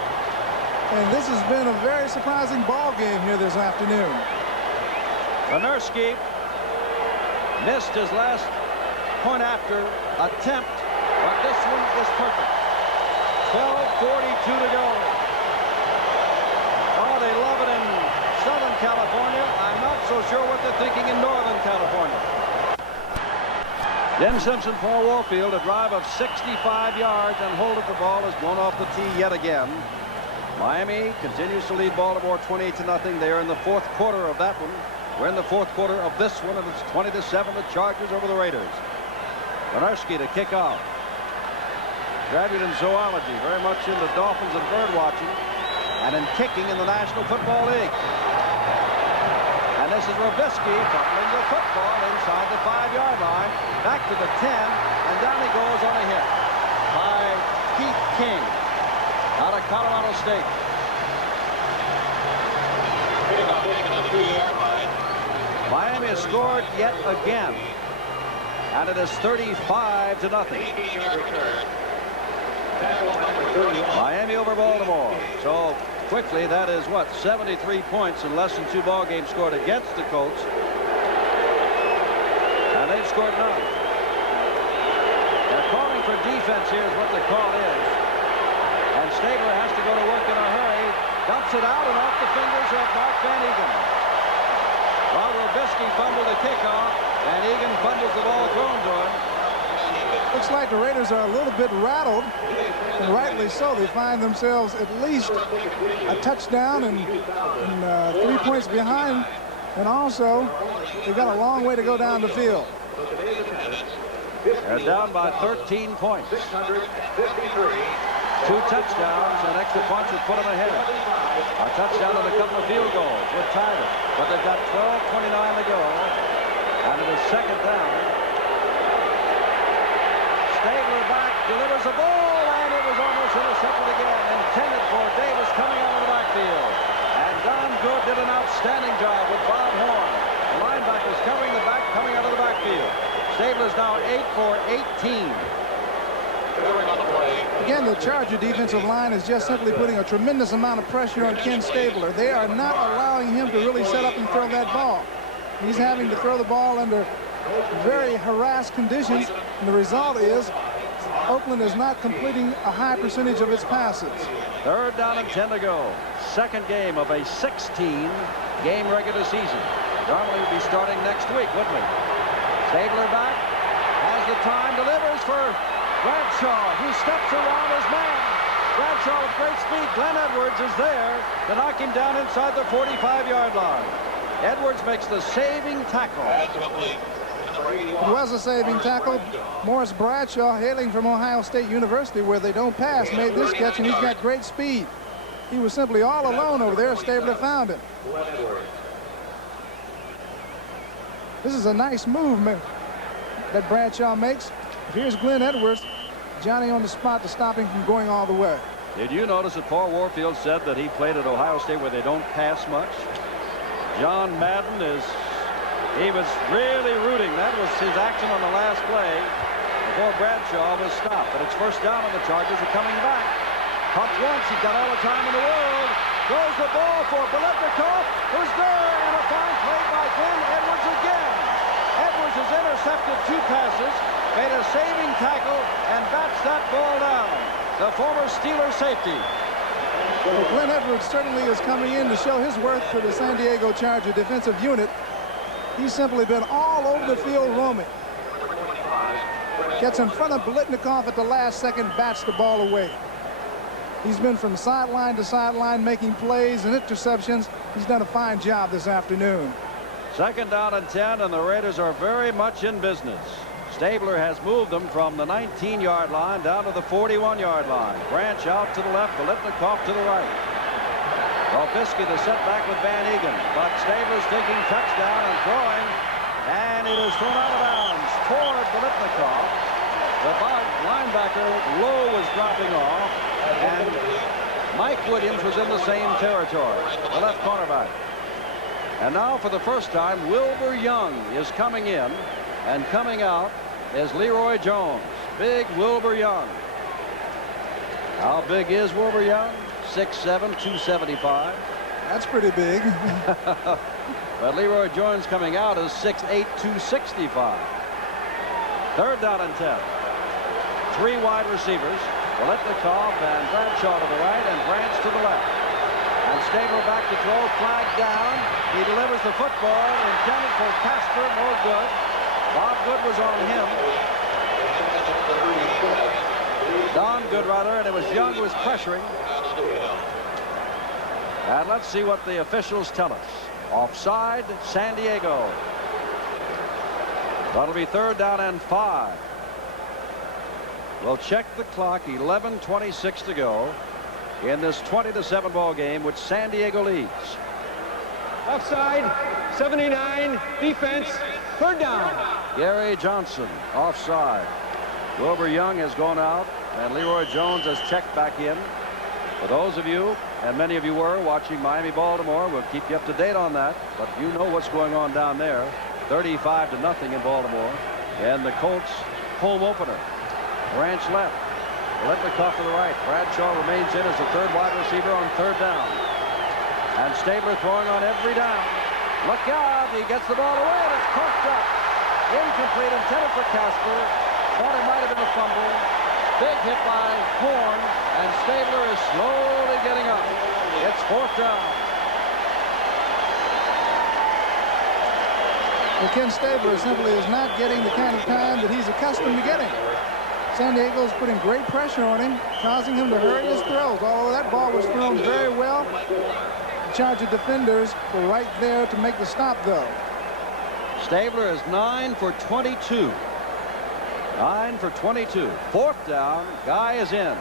And this has been a very surprising ball game here this afternoon. Vinerski missed his last point after attempt, but this one is perfect. 12:42 to go. Oh, they love it in Southern California. I'm not so sure what they're thinking in Northern California. Jim Simpson, Paul Warfield, a drive of 65 yards, and hold at the ball is blown off the tee yet again. Miami continues to lead Baltimore 28-0. They are in the 4th quarter of that one. We're in the 4th quarter of this one, and it's 20-7, the Chargers over the Raiders. Vinerski to kick off. Graduate in zoology, very much into dolphins and bird watching, and in kicking in the National Football League. And this is Robisky fumbling the football inside the 5-yard line, back to the 10, and down he goes on a hit by Keith King out of Colorado State. Miami has scored yet again, and it is 35-0. Miami over Baltimore. So quickly, that is what, 73 points in less than 2 ball games scored against the Colts, and they've scored none. They're calling for defense here is what the call is, and Stabler has to go to work in a hurry, dumps it out and off the fingers of Mark Van Egan. While Robisky fumbled the kickoff, and Egan fumbles the ball thrown to him. Looks like the Raiders are a little bit rattled, and rightly so. They find themselves at least a touchdown and 3 points behind, and also they've got a long way to go down the field. They're down by 13 points. 2 touchdowns and extra points would put them ahead. A touchdown and a couple of field goals would tie them. But they've got 12:29 to go. And it is second down. Stabler back, delivers a ball, and it was almost intercepted again. Intended for Davis coming out of the backfield. And Don Good did an outstanding job with Bob Horn. The linebackers covering the back, coming out of the backfield. Stabler's now 8 for 18. Again, the Charger defensive line is just simply putting a tremendous amount of pressure on Ken Stabler. They are not allowing him to really set up and throw that ball. He's having to throw the ball under very harassed conditions, and the result is Oakland is not completing a high percentage of its passes. Third down and 10 to go. Second game of a 16-game regular season. Normally would be starting next week, wouldn't we? Stabler back, has the time, delivers for Bradshaw, who steps around his man. Bradshaw with great speed. Glenn Edwards is there to knock him down inside the 45-yard line. Edwards makes the saving tackle. It was a saving tackle. Morris Bradshaw, hailing from Ohio State University, where they don't pass, made this catch, and he's got great speed. He was simply all alone over there. Stabler found him. This is a nice move that Bradshaw makes. Here's Glenn Edwards, Johnny on the spot to stop him from going all the way. Did you notice that Paul Warfield said that he played at Ohio State where they don't pass much? John Madden he was really rooting. That was his action on the last play before Bradshaw was stopped. But it's first down, and the Chargers are coming back. Pumps once, he's got all the time in the world. Throws the ball for Biletnikoff, who's there, and a fine play by Glenn Edwards again. Edwards has intercepted 2 passes, made a saving tackle, and bats that ball down. The former Steeler safety. Well, Glenn Edwards certainly is coming in to show his worth to the San Diego Charger defensive unit. He's simply been all over the field roaming. Gets in front of Biletnikoff at the last second, bats the ball away. He's been from sideline to sideline making plays and interceptions. He's done a fine job this afternoon. Second down and 10, and the Raiders are very much in business. Stabler has moved them from the 19-yard line down to the 41-yard line. Branch out to the left, Biletnikoff to the right. Rolfisky the setback with Van Egan, but Stabler's taking touchdown and throwing, and it is thrown out of bounds toward Biletnikoff. The linebacker Lowe was dropping off, and Mike Williams was in the same territory, the left cornerback. And now for the first time, Wilbur Young is coming in, and coming out is Leroy Jones. Big Wilbur Young. How big is Wilbur Young? 6'7", 275. That's pretty big. But Leroy Jones coming out is 6'8", 265. Third down and 10. 3 wide receivers. Biletnikoff and Bradshaw to the right and Branch to the left. And Stabler back to throw, flag down. He delivers the football, intended for Casper, no good. Bob Good was on him. Don Good, rather, and it was Young who was pressuring. And let's see what the officials tell us. Offside, San Diego. That'll be third down and 5. We'll check the clock. 11:26 to go in this 20-7 ball game, which San Diego leads. Offside, 79, defense, third down. Gary Johnson offside. Wilbur Young has gone out, and Leroy Jones has checked back in. For those of you, and many of you were watching Miami-Baltimore, we'll keep you up to date on that, but you know what's going on down there. 35-0 in Baltimore, and the Colts home opener. Branch left, Biletnikoff to the right. Bradshaw remains in as the third wide receiver on third down. And Stabler throwing on every down. Look out, he gets the ball away, and it's coughed up. Incomplete, intended for Casper. Thought it might have been a fumble. Big hit by Horn, and Stabler is slowly getting up. It's fourth down. Well, Ken Stabler simply is not getting the kind of time that he's accustomed to getting. San Diego's putting great pressure on him, causing him to hurry his throws. Although that ball was thrown very well, the Charger defenders were right there to make the stop, though. Stabler is 9 for 22. 9 for 22. Fourth down. Guy is in.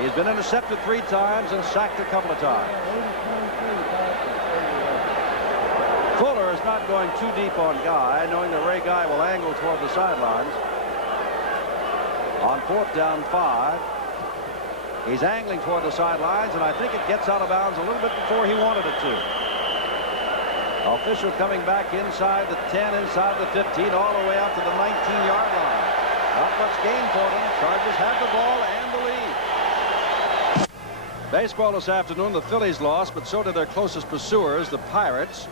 He's been intercepted 3 times and sacked a couple of times. Fuller is not going too deep on Guy, knowing that Ray Guy will angle toward the sidelines. On fourth down 5. He's angling toward the sidelines, and I think it gets out of bounds a little bit before he wanted it to. Official coming back inside the 10, inside the 15, all the way out to the 19-yard line. Not much gain for them. Chargers have the ball and the lead. Baseball this afternoon, the Phillies lost, but so did their closest pursuers, the Pirates.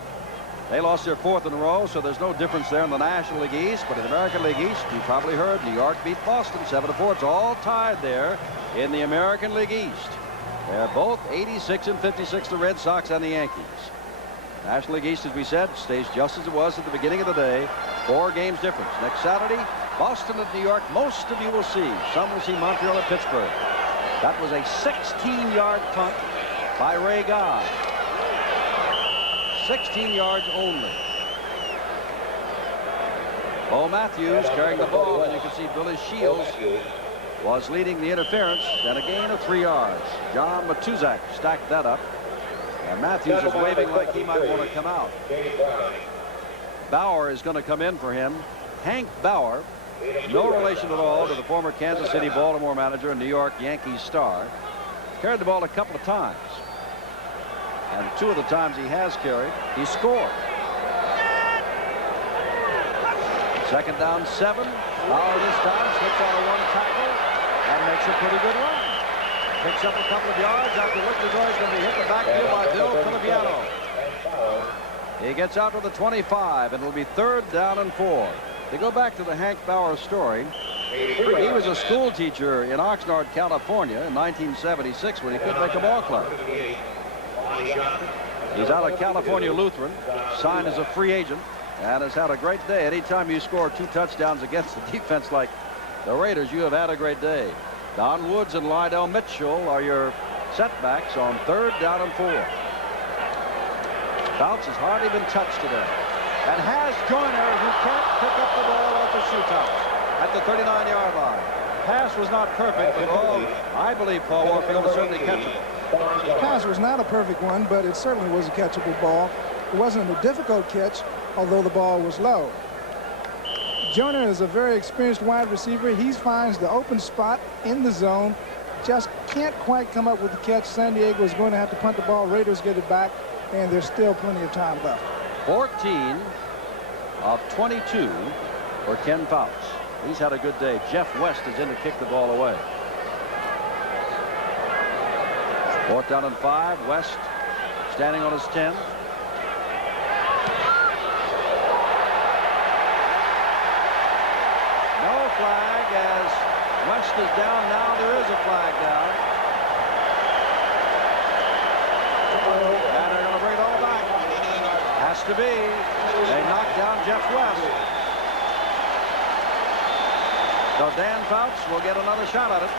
They lost their 4th in a row, so there's no difference there in the National League East. But in the American League East, you probably heard New York beat Boston 7-4. It's all tied there in the American League East. They're both 86 and 56, the Red Sox and the Yankees. National League East, as we said, stays just as it was at the beginning of the day. 4 games difference. Next Saturday, Boston at New York. Most of you will see. Some will see Montreal at Pittsburgh. That was a 16-yard punt by Ray Guy. 16 yards only. Bo Matthews carrying the ball, and you can see Billy Shields was leading the interference, and a gain of 3 yards. John Matuzak stacked that up, and Matthews is waving like he might want to come out. Bauer is going to come in for him. Hank Bauer, no relation at all to the former Kansas City Baltimore manager and New York Yankees star, carried the ball a couple of times. And 2 of the times he has carried, he scored. Second down 7. Bauer this time slips out of 1 tackle and makes a pretty good run. Picks up a couple of yards after Lickledor is going to be hit in the backfield by Bill Calabiano. He gets out to the 25, and it'll be 3rd down and 4. To go back to the Hank Bauer story, he was a school teacher in Oxnard, California in 1976 when he couldn't make a ball club. He's out of California Lutheran, signed as a free agent, and has had a great day. Anytime you score 2 touchdowns against a defense like the Raiders, you have had a great day. Don Woods and Lydell Mitchell are your setbacks on 3rd down and 4. Fouts has hardly been touched today. And has Joyner, who can't pick up the ball off the shoe tops at the 39-yard line. Pass was not perfect, but I believe Paul Warfield is certainly catchable. The pass was not a perfect one, but it certainly was a catchable ball. It wasn't a difficult catch, although the ball was low. Joyner is a very experienced wide receiver. He finds the open spot in the zone. Just can't quite come up with the catch. San Diego is going to have to punt the ball. Raiders get it back, and there's still plenty of time left. 14 of 22 for Ken Fouts. He's had a good day. Jeff West is in to kick the ball away. 4th down and 5. West standing on his 10. No flag as West is down. Now there is a flag down. And they're going to bring it all back. Has to be. They knocked down Jeff West. So Dan Fouts will get another shot at it.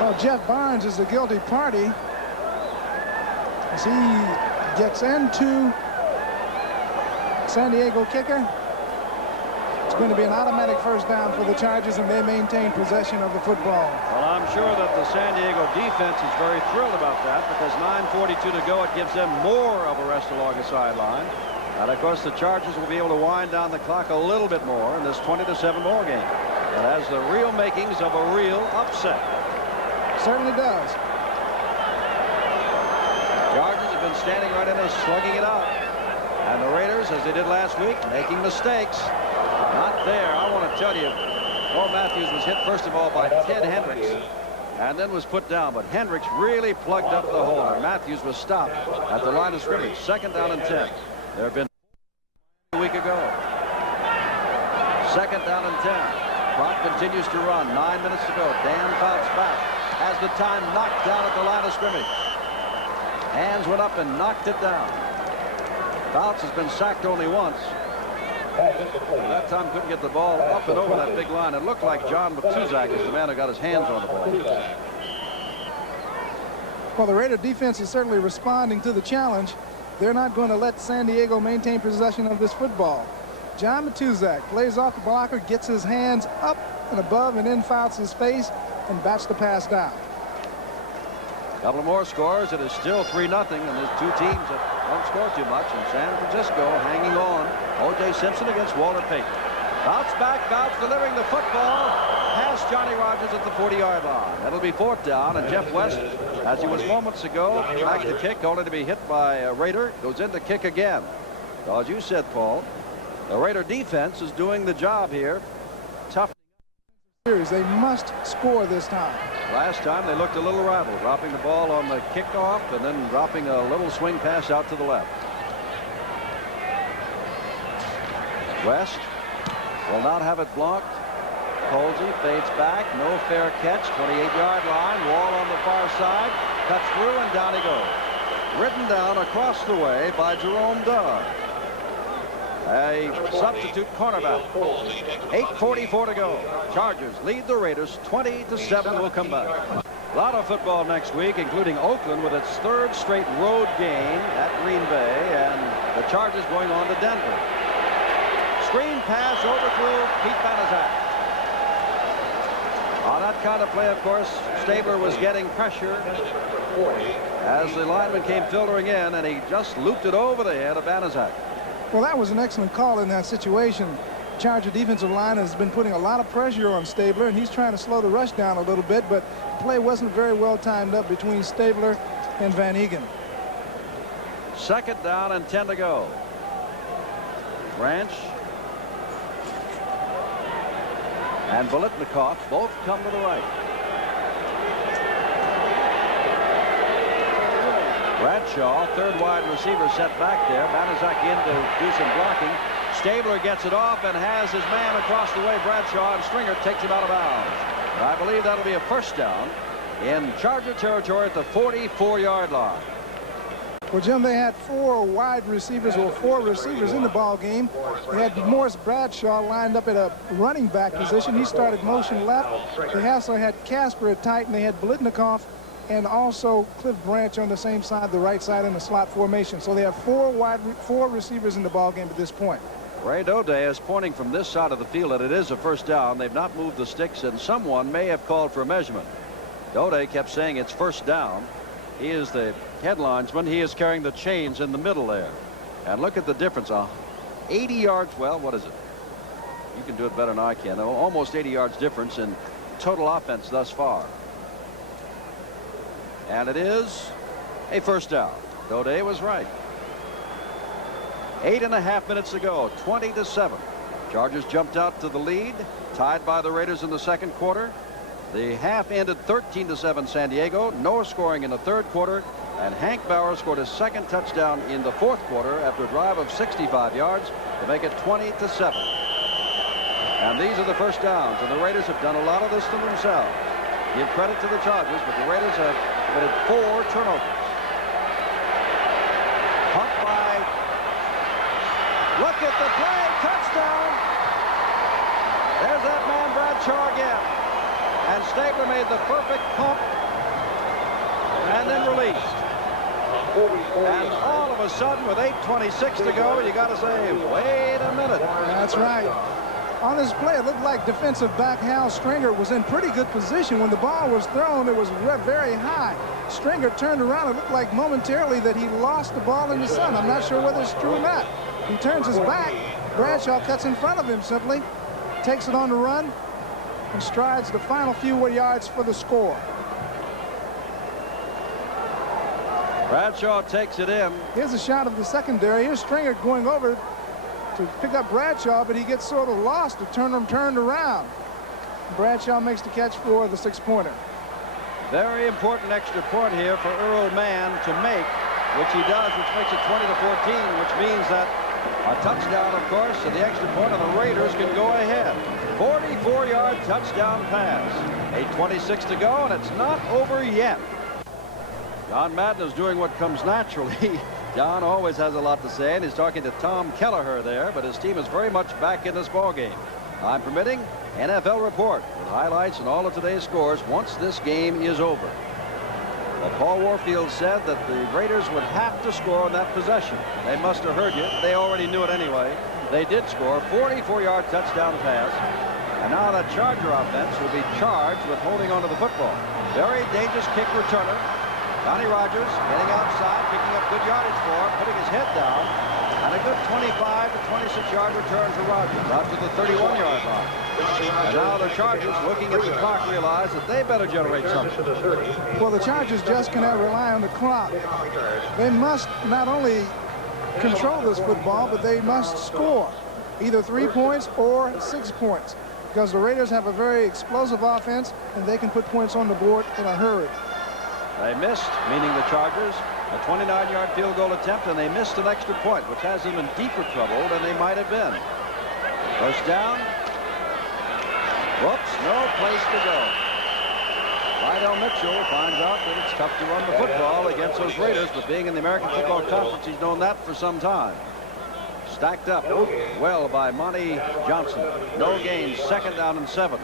Well, Jeff Barnes is the guilty party as he gets into San Diego kicker. It's going to be an automatic 1st down for the Chargers, and they maintain possession of the football. Well, I'm sure that the San Diego defense is very thrilled about that, because 9:42 to go, it gives them more of a rest along the sideline. And of course, the Chargers will be able to wind down the clock a little bit more in this 20-7 ball game. It has the real makings of a real upset. Certainly does. Chargers have been standing right in there slugging it out. And the Raiders, as they did last week, making mistakes. Not there. I want to tell you, Bo Matthews was hit first of all by Ted Hendricks and then was put down. But Hendricks really plugged up the holder. Matthews was stopped at the line of scrimmage. 2nd down and 10. There have been a week ago. 2nd down and 10. Clock continues to run. 9 minutes to go. Dan Fouts back. Has the time knocked down at the line of scrimmage. Hands went up and knocked it down. Fouts has been sacked only once. That time couldn't get the ball up and over that big line. It looked like John Matuzak is the man who got his hands on the ball. Well, the Raider defense is certainly responding to the challenge. They're not going to let San Diego maintain possession of this football. John Matuzak plays off the blocker, gets his hands up and above, and then fouls his face and bats the pass down. Couple of more scores. It is still 3-0, and there's two teams that don't score too much. And San Francisco hanging on. O.J. Simpson against Walter Payton. Bounce back, Bounce delivering the football past Johnny Rodgers at the 40-yard line. That'll be 4th down, and Jeff West, as he was moments ago, back to kick, only to be hit by a Raider, goes in to kick again. So as you said, Paul, the Raider defense is doing the job here. Tough. They must score this time. Last time they looked a little rattled, dropping the ball on the kickoff and then dropping a little swing pass out to the left. West will not have it blocked. Colsey fades back, no fair catch, 28-yard line, Wall on the far side, cuts through, and down he goes. Ridden down across the way by Jerome Doug, a substitute cornerback. 8:44 to go. Chargers lead the Raiders 20-7. We'll come back. A lot of football next week, including Oakland with its 3rd straight road game at Green Bay, and the Chargers going on to Denver. Screen pass overthrew Pete Banaszak. On that kind of play, of course, Stabler was getting pressure as the lineman came filtering in, and he just looped it over the head of Banaszak. Well, that was an excellent call in that situation. Charger defensive line has been putting a lot of pressure on Stabler, and he's trying to slow the rush down a little bit, but the play wasn't very well timed up between Stabler and Van Eegen. 2nd down and 10 to go. Branch and Biletnikoff both come to the right. Bradshaw, 3rd wide receiver, set back there. Banaszak in to do some blocking. Stabler gets it off and has his man across the way, Bradshaw, and Stringer takes him out of bounds. I believe that'll be a 1st down in Charger territory at the 44-yard line. Well, Jim, they had 4 wide receivers, or 4 receivers in the ball game. They had Morris Bradshaw lined up at a running back position. He started motion left. They also had Casper at tight, and they had Biletnikoff and also Cliff Branch on the same side, the right side in the slot formation. So they have 4 receivers in the ball game at this point. Ray Doday is pointing from this side of the field that it is a 1st down. They've not moved the sticks, and someone may have called for a measurement. Doday kept saying it's 1st down. He is the headlinesman. He is carrying the chains in the middle there. And look at the difference. 80 yards. Well, what is it? You can do it better than I can. Almost 80 yards difference in total offense thus far. And it is a 1st down. Doday was right. 8.5 minutes to go. 20-7. Chargers jumped out to the lead, tied by the Raiders in the 2nd quarter. The half ended 13-7 San Diego. No scoring in the 3rd quarter. And Hank Bauer scored his 2nd touchdown in the 4th quarter after a drive of 65 yards to make it 20-7. And these are the 1st downs. And the Raiders have done a lot of this to themselves. Give credit to the Chargers, but the Raiders have committed 4 turnovers. Punt by. Look at the play. Touchdown. There's that man Bradshaw again. And Stabler made the perfect pump and then released. And all of a sudden, with 8:26 to go, you got to say, wait a minute. That's right. On this play, it looked like defensive back Hal Stringer was in pretty good position. When the ball was thrown, it was very high. Stringer turned around. It looked like momentarily that he lost the ball in the sun. I'm not sure whether it's true or not. He turns his back. Bradshaw cuts in front of him simply, takes it on the run, and strides the final few yards for the score. Bradshaw takes it in. Here's a shot of the secondary. Here's Stringer going over to pick up Bradshaw, but he gets sort of lost to turn him turned around. Bradshaw makes the catch for the 6-pointer. Very important extra point here for Earl Mann to make, which he does, which makes it 20-14, which means that a touchdown, of course, and the extra point, and the Raiders can go ahead. 44-yard touchdown pass. 8:26 to go, and it's not over yet. John Madden is doing what comes naturally. John always has a lot to say, and he's talking to Tom Kelleher there, but his team is very much back in this ball game. Time permitting, NFL report with highlights and all of today's scores once this game is over. Well, Paul Warfield said that the Raiders would have to score on that possession. They must have heard you. They already knew it anyway. They did score. 44-yard touchdown pass. And now that Charger offense will be charged with holding on to the football. Very dangerous kick returner. Donnie Rogers getting outside, picking up good yardage for him, putting his head down, and a good 25 to 26-yard return for Rogers out to the 31-yard line. And now the Chargers, looking at the clock, realize that they better generate something. Well, the Chargers just cannot rely on the clock. They must not only control this football, but they must score either 3 points or 6 points, because the Raiders have a very explosive offense, and they can put points on the board in a hurry. They missed, meaning the Chargers, a 29-yard field goal attempt, and they missed an extra point, which has them in deeper trouble than they might have been. First down. Whoops, no place to go. Lydell Mitchell finds out that it's tough to run the football against those Raiders, but being in the American Football Conference, he's known that for some time. Stacked up well by Monty Johnson. No gain, 2nd down and 7.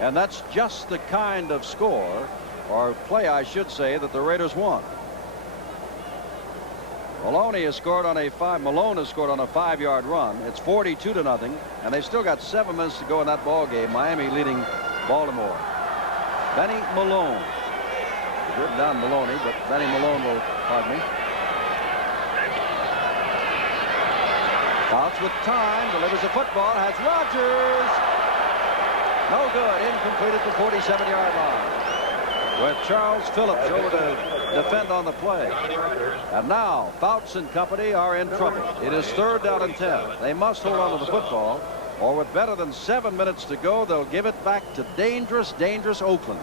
And that's just the kind of score, or play I should say, that the Raiders won. Malone has scored on a 5-yard run. It's 42-0, and they've still got 7 minutes to go in that ball game. Miami leading Baltimore. Benny Malone. He's written down Maloney, but Benny Malone will, pardon me. Fouts with time, delivers the football, has Rogers. No good, incomplete at the 47-yard line. With Charles Phillips over to defend on the play. And now Fouts and company are in trouble. It is 3rd down and 10. They must hold on to the football, or with better than 7 minutes to go, they'll give it back to dangerous Oakland.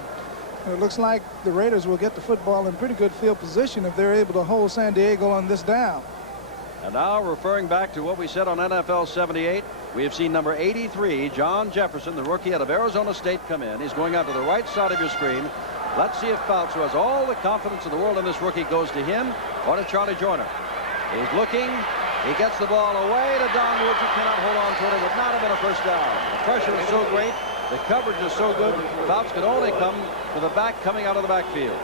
It looks like the Raiders will get the football in pretty good field position if they're able to hold San Diego on this down. And now, referring back to what we said on NFL 78, we have seen number 83, John Jefferson, the rookie out of Arizona State, come in. He's going out to the right side of your screen. Let's see if Fouts, who has all the confidence in the world in this rookie, goes to him or to Charlie Joyner. He's looking. He gets the ball away to Don Woods, who cannot hold on to it. It would not have been a first down. The pressure is so great. The coverage is so good. Fouts could only come to the back coming out of the backfield.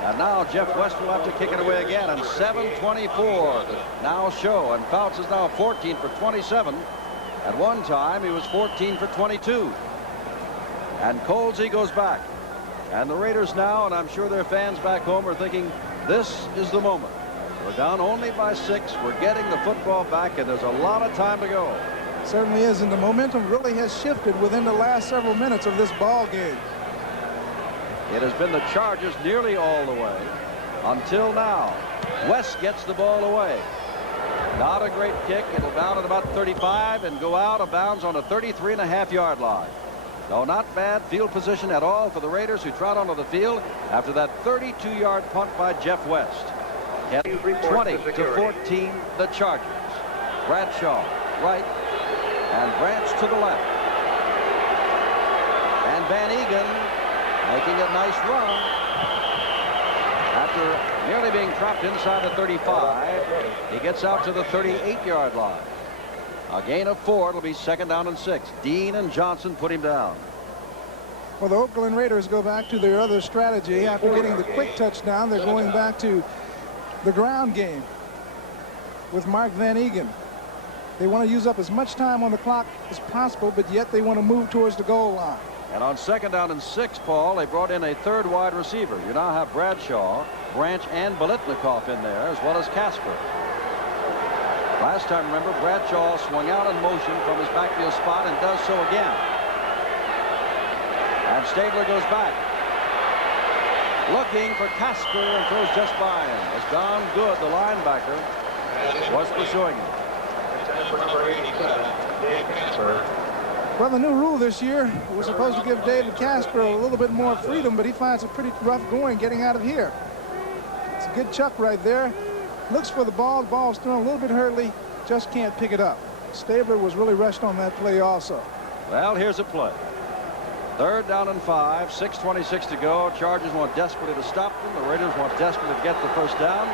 And now Jeff West will have to kick it away again. And 7:24 to now show. And Fouts is now 14 for 27. At one time, he was 14 for 22. And Colsey goes back. And the Raiders now, and I'm sure their fans back home are thinking, this is the moment. We're down only by 6. We're getting the football back, and there's a lot of time to go. Certainly is, and the momentum really has shifted within the last several minutes of this ball game. It has been the Chargers nearly all the way until now. West gets the ball away. Not a great kick. It'll bound at about 35 and go out of bounds on a 33.5-yard line. No, not bad field position at all for the Raiders, who trot onto the field after that 32-yard punt by Jeff West. 20 to 14, the Chargers. Bradshaw right and Branch to the left. And Van Egan making a nice run after nearly being trapped inside the 35. He gets out to the 38-yard line. A gain of 4. It'll be 2nd down and 6. Dean and Johnson put him down. Well, the Oakland Raiders go back to their other strategy. After getting the quick touchdown, they're going back to the ground game with Mark Van Egan. They want to use up as much time on the clock as possible, but yet they want to move towards the goal line. And on 2nd down and 6, Paul, they brought in a 3rd wide receiver. You now have Bradshaw, Branch, and Biletnikoff in there, as well as Casper. Last time, remember, Bradshaw swung out in motion from his backfield spot and does so again. And Stabler goes back, looking for Casper, and throws just by him as Don Good, the linebacker, was pursuing him. Well, the new rule this year was supposed to give David Casper a little bit more freedom, but he finds it pretty rough going getting out of here. It's a good chuck right there. Looks for the ball's thrown a little bit hurriedly, just can't pick it up. Stabler was really rushed on that play also. Well, here's a play. 3rd down and 5, 6:26 to go. Chargers want desperately to stop them. The Raiders want desperately to get the first down.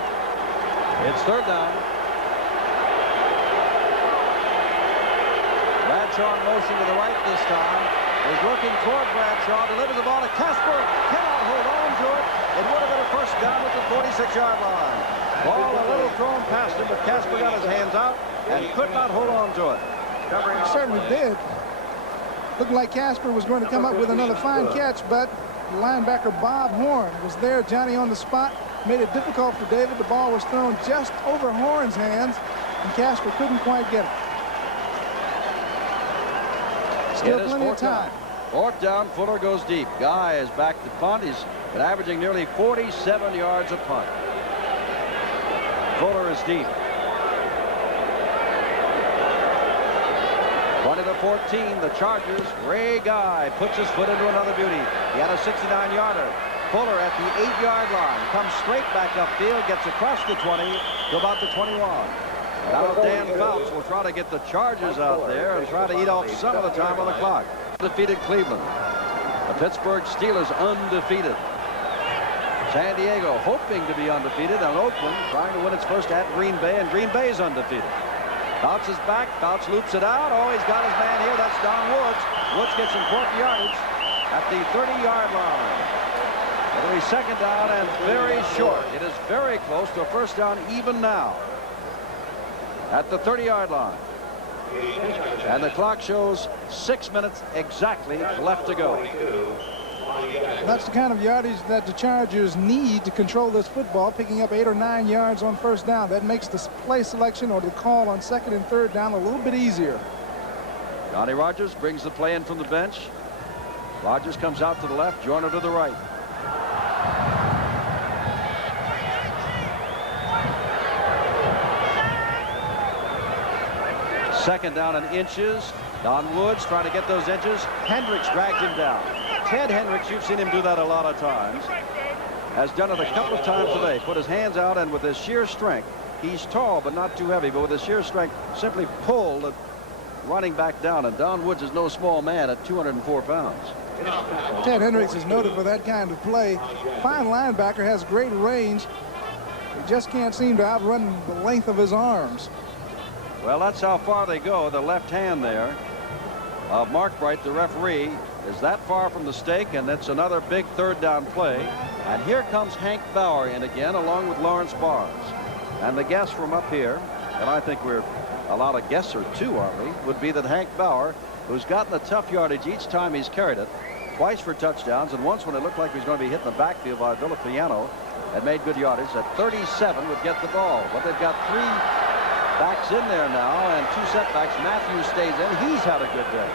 It's third down. Bradshaw in motion to the right this time. Is looking toward Bradshaw. Delivers the ball to Casper. Cannot hold on to it. It would have been a first down at the 46-yard line. Ball a little thrown past him, but Casper got his hands out and could not hold on to it. He certainly did. Looked like Casper was going to come up with another fine catch, but linebacker Bob Horn was there. Johnny on the spot. Made it difficult for David. The ball was thrown just over Horn's hands, and Casper couldn't quite get it. Still plenty of time. Fourth down, Fuller goes deep. Guy is back to punt. He's been averaging nearly 47 yards a punt. Fuller is deep. 20-14, the Chargers. Ray Guy puts his foot into another beauty. He had a 69-yarder. Fuller at the 8-yard line comes straight back upfield, gets across the 20 to about the 21. Now Dan Fouts will try to get the Chargers out there and try to eat off some of the time on the clock. Defeated Cleveland. The Pittsburgh Steelers undefeated. San Diego hoping to be undefeated, and Oakland trying to win its first at Green Bay, and Green Bay is undefeated. Fouts is back. Fouts loops it out. Oh, he's got his man here. That's Don Woods. Woods gets important yardage at the 30-yard line. It'll be second down and very short. It is very close to a first down even now at the 30-yard line. And the clock shows 6 minutes exactly left to go. That's the kind of yardage that the Chargers need to control this football, picking up 8 or 9 yards on first down. That makes the play selection or the call on second and third down a little bit easier. Johnny Rodgers brings the play in from the bench. Rodgers comes out to the left, Joyner to the right. Second down in inches. Don Woods trying to get those inches. Hendricks dragged him down. Ted Hendricks, you've seen him do that a lot of times, has done it a couple of times today. Put his hands out, and with his sheer strength, he's tall but not too heavy, but with his sheer strength simply pulled the running back down. And Don Woods is no small man at 204 pounds. Ted Hendricks is noted for that kind of play. Fine linebacker, has great range. He just can't seem to outrun the length of his arms. Well, that's how far they go. The left hand there of Mark Bright, the referee, is that far from the stake, and it's another big third down play. And here comes Hank Bauer in again, along with Lawrence Barnes. And the guess from up here, and I think we're allowed a guess or two, aren't we, would be that Hank Bauer, who's gotten the tough yardage each time he's carried it, twice for touchdowns, and once when it looked like he was going to be hit in the backfield by Villapiano, had made good yardage, at 37 would get the ball. But they've got 3 backs in there now, and 2 setbacks. Matthews stays in. He's had a good day.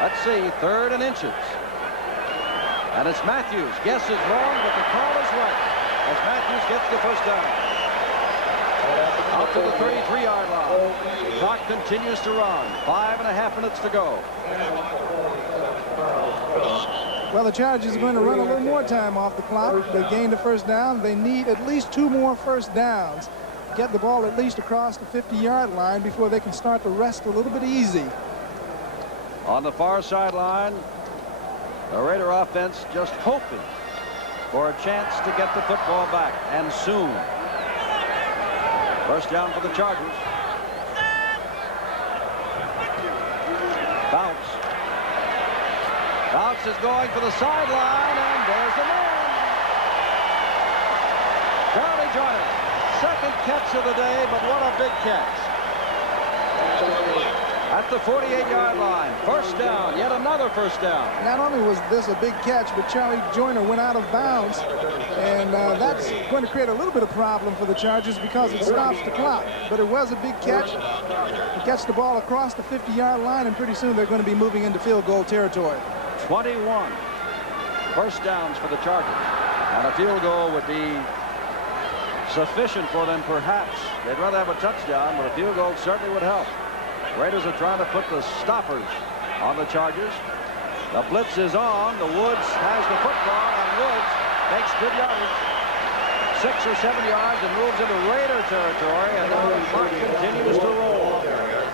Let's see, third and inches. And it's Matthews. Guess is wrong, but the call is right as Matthews gets the first down. Out to the 33-yard line. The clock continues to run. 5.5 minutes to go. Well, the Chargers are going to run a little more time off the clock. They gained a first down. They need at least 2 more first downs. Get the ball at least across the 50-yard line before they can start to rest a little bit easy. On the far sideline, the Raider offense just hoping for a chance to get the football back, and soon. First down for the Chargers. Fouts. Fouts is going for the sideline, and there's the man. Charlie Joyner. Second catch of the day, but what a big catch. At the 48-yard line. First down. Yet another first down. Not only was this a big catch, but Charlie Joyner went out of bounds. And that's going to create a little bit of problem for the Chargers because it stops the clock. But it was a big catch. He gets the ball across the 50-yard line, and pretty soon they're going to be moving into field goal territory. 21 first downs for the Chargers. And a field goal would be sufficient for them, perhaps. They'd rather have a touchdown, but a field goal certainly would help. Raiders are trying to put the stoppers on the Chargers. The blitz is on. The Woods has the football, and Woods makes good yardage. 6 or 7 yards and moves into Raider territory, and now the clock continues to roll.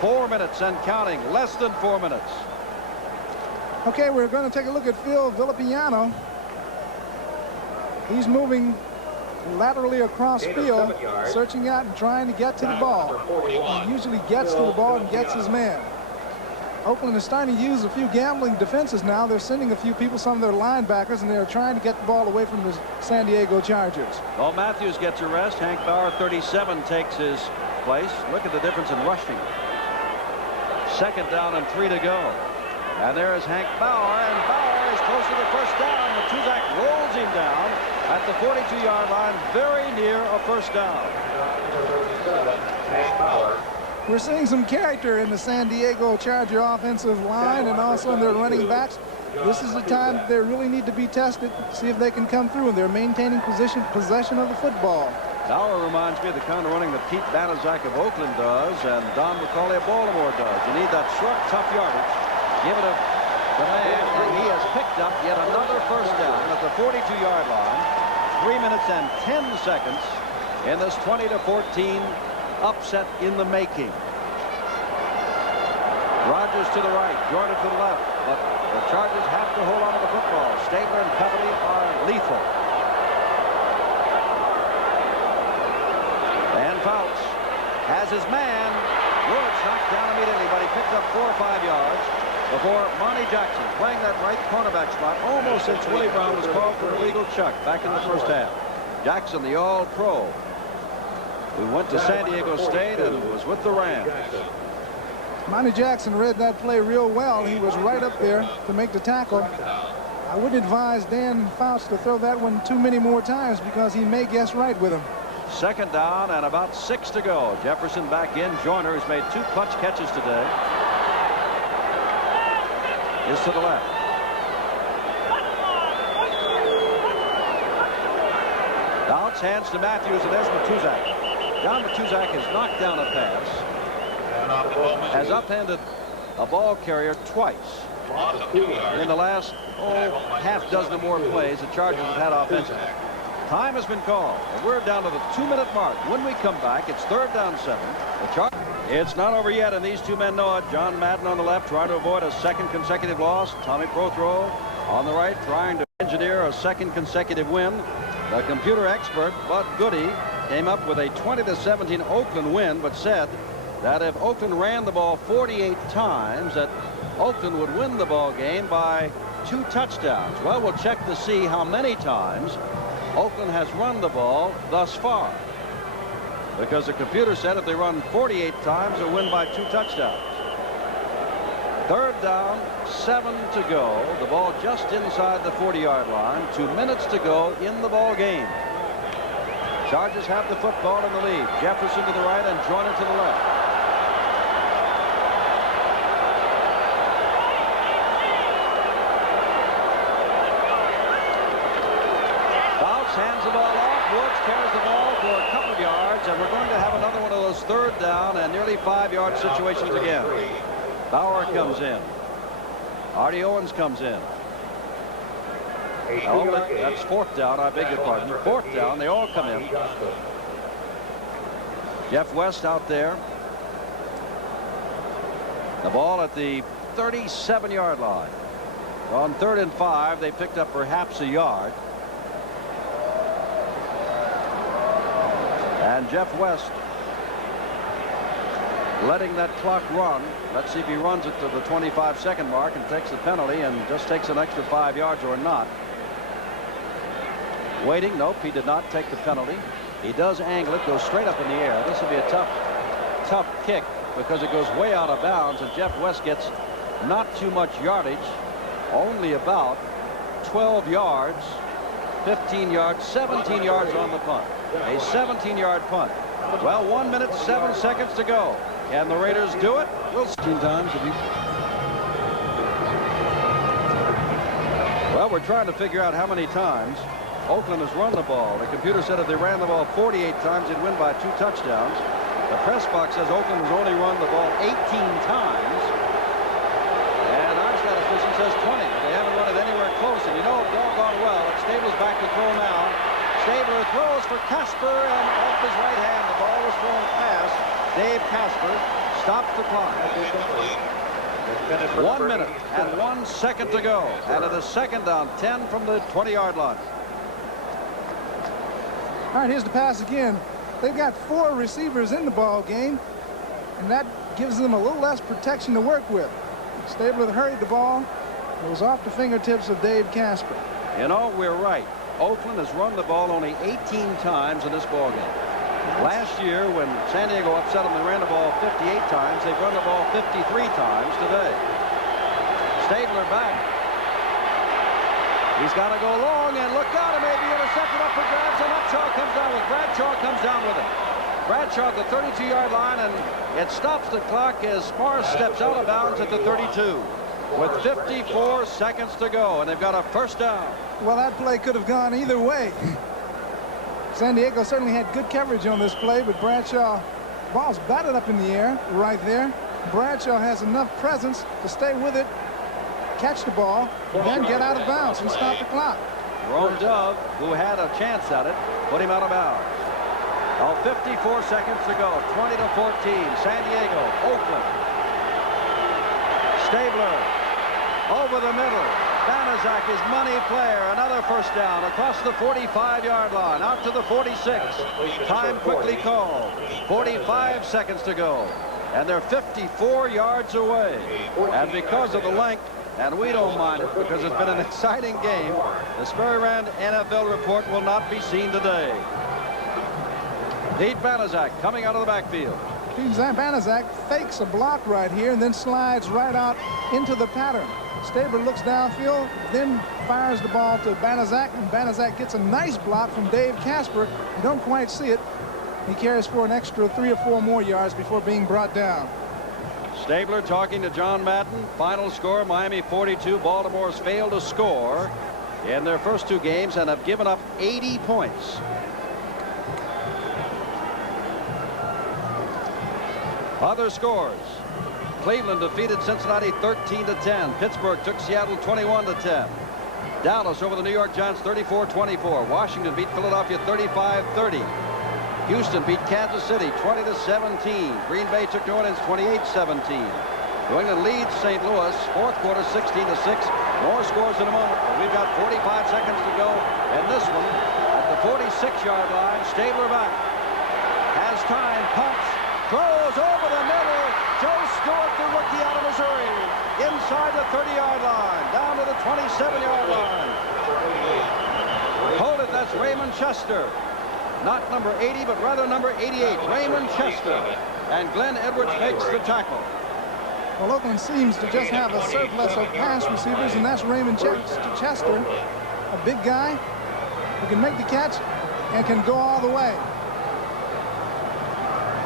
4 minutes and counting. Less than 4 minutes. Okay, we're going to take a look at Phil Villapiano. He's moving laterally across field, searching out and trying to get to the ball. He usually gets to the ball and gets his man. Oakland is starting to use a few gambling defenses now. They're sending a few people, some of their linebackers, and they're trying to get the ball away from the San Diego Chargers. Well, Matthews gets a rest. Hank Bauer, 37, takes his place. Look at the difference in rushing. Second down and 3 to go. And there is Hank Bauer, and Bauer is close to the first down. Matuzak rolls him down at the 42-yard line, very near a first down. Hank Bauer. We're seeing some character in the San Diego Charger offensive line and also in their running backs. This is the time that they really need to be tested, see if they can come through, and they're maintaining possession of the football. Bauer reminds me of the kind of running that Pete Banaszak of Oakland does and Don McCauley of Baltimore does. You need that short, tough yardage. Give it to the man, and he has picked up yet another first down at the 42-yard line. 3 minutes and 10 seconds in this 20-14 upset in the making. Rogers to the right, Jordan to the left, but the Chargers have to hold on to the football. Stabler and Peppity are lethal. And Fouts has his man. Woods knocked down immediately, but he picked up 4 or 5 yards before Monty Jackson, playing that right cornerback spot almost since Willie Brown was called for an illegal chuck back in the first half. Jackson, the All-Pro, who went to San Diego State and was with the Rams. Monty Jackson read that play real well. He was right up there to make the tackle. I wouldn't advise Dan Fouts to throw that one too many more times because he may guess right with him. Second down and about 6 to go. Jefferson back in. Joyner, who's made 2 clutch catches today, is to the left. Fouts hands to Matthews, and there's Matuzak. John Matuzak has knocked down a pass, has upended a ball carrier twice. In the last half dozen or more plays the Chargers have had offensively. Time has been called, and we're down to the 2-minute mark. When we come back, it's 3rd down 7. It's not over yet, and these two men know it. John Madden on the left trying to avoid a second consecutive loss. Tommy Prothro on the right trying to engineer a second consecutive win. The computer expert, Bud Goody, came up with a 20-17 Oakland win, but said that if Oakland ran the ball 48 times, that Oakland would win the ball game by 2 touchdowns. Well, we'll check to see how many times Oakland has run the ball thus far, because the computer said if they run 48 times, they'll win by 2 touchdowns. 3rd down, 7 to go. The ball just inside the 40-yard line. 2 minutes to go in the ball game. Chargers have the football in the lead. Jefferson to the right and Joyner to the left. Fouts hands the ball off. Woods carries the ball for a couple of yards, and we're going to have another one of those 3rd down and nearly 5-yard situations again. Bauer comes in. Artie Owens comes in. Oh, that's 4th down. I beg your pardon. 4th down. They all come in. Jeff West out there. The ball at the 37-yard line. On 3rd and 5, they picked up perhaps a yard. And Jeff West letting that clock run. Let's see if he runs it to the 25-second mark and takes the penalty and just takes an extra 5 yards or not. Waiting. Nope, he did not take the penalty. He does angle it, goes straight up in the air. This will be a tough kick because it goes way out of bounds, and Jeff West gets not too much yardage, only about 12 yards, 15 yards, 17 yards on the punt. A 17-yard punt. Well, 1 minute, 7 seconds to go. Can the Raiders do it? We'll see. Times. Well, we're trying to figure out how many times Oakland has run the ball. The computer said if they ran the ball 48 times, they'd win by 2 touchdowns. The press box says Oakland has only run the ball 18 times. And our statistician says 20. They haven't run it anywhere close. And you know, doggone well, it's Stabler's back to throw now. Stabler throws for Casper, and off his right hand, the ball was thrown past Dave Casper. Stops the clock. 1 minute and 1 second to go. And it is 2nd down, 10 from the 20-yard line. All right, here's the pass again. They've got 4 receivers in the ball game, and that gives them a little less protection to work with. Stabler hurried the ball. It was off the fingertips of Dave Casper. You know, we're right. Oakland has run the ball only 18 times in this ball game. Last year, when San Diego upset them, they ran the ball 58 times. They've run the ball 53 times today. Stabler back. He's got to go long, and look out, it may be intercepted up for grabs, and Upshaw comes down with it. Bradshaw comes down with it. Bradshaw at the 32-yard line, and it stops the clock as Morris steps out of bounds at the 32 with 54 seconds to go, and they've got a first down. Well, that play could have gone either way. San Diego certainly had good coverage on this play, but Bradshaw, ball's batted up in the air right there. Bradshaw has enough presence to stay with it, catch the ball, then get out of bounds and stop the clock. Jerome Dove, who had a chance at it, put him out of bounds. 54 seconds to go. 20 to 14. San Diego, Oakland. Stabler over the middle. Banaszak, his money player. Another first down across the 45-yard line. Out to the 46. Time quickly called. 45 seconds to go. And they're 54 yards away. And because of the length, and we don't mind it because it's been an exciting game, the Sperry Rand NFL report will not be seen today. Pete Banaszak coming out of the backfield. Pete Banaszak fakes a block right here and then slides right out into the pattern. Stabler looks downfield, then fires the ball to Banaszak, and Banaszak gets a nice block from Dave Casper. You don't quite see it. He carries for an extra 3 or 4 more yards before being brought down. Stabler talking to John Madden. Final score, Miami 42. Baltimore's failed to score in their first 2 games and have given up 80 points. Other scores. Cleveland defeated Cincinnati 13-10. Pittsburgh took Seattle 21-10. Dallas over the New York Giants 34-24. Washington beat Philadelphia 35-30. Houston beat Kansas City 20-17. Green Bay took New Orleans 28-17. New England leads St. Louis, 4th quarter 16-6. More scores in a moment. We've got 45 seconds to go. And this one at the 46-yard line. Stabler back. Has time. Pumps. Throws over the middle. Joe Stewart, the rookie out of Missouri. Inside the 30-yard line. Down to the 27-yard line. Hold it. That's Raymond Chester. Not number 80, but rather number 88, Raymond Chester. And Glenn Edwards makes the tackle. Well, Oakland seems to just have a surplus of pass receivers, and that's Raymond Chester, a big guy who can make the catch and can go all the way.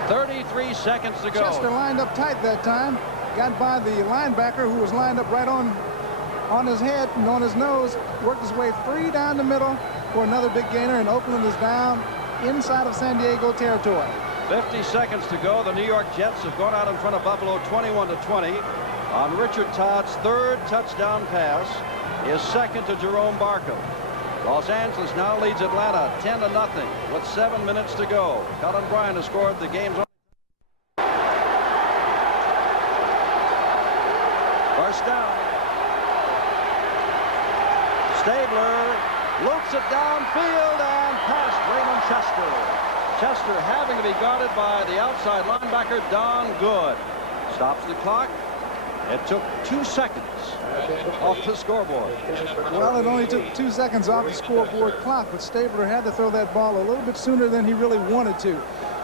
33 seconds to go. Chester lined up tight that time. Got by the linebacker who was lined up right on his head and on his nose. Worked his way free down the middle for another big gainer, and Oakland is down inside of San Diego territory. 50 seconds to go. The New York Jets have gone out in front of Buffalo 21-20 on Richard Todd's 3rd touchdown pass, his 2nd to Jerome Barco. Los Angeles now leads Atlanta 10-0 with 7 minutes to go. Colin Bryant has scored the game's first down. Stabler loops it downfield and past Raymond Chester. Chester having to be guarded by the outside linebacker Don Good. Stops the clock. It took 2 seconds off the scoreboard. Well, it only took 2 seconds off the scoreboard clock, but Stabler had to throw that ball a little bit sooner than he really wanted to.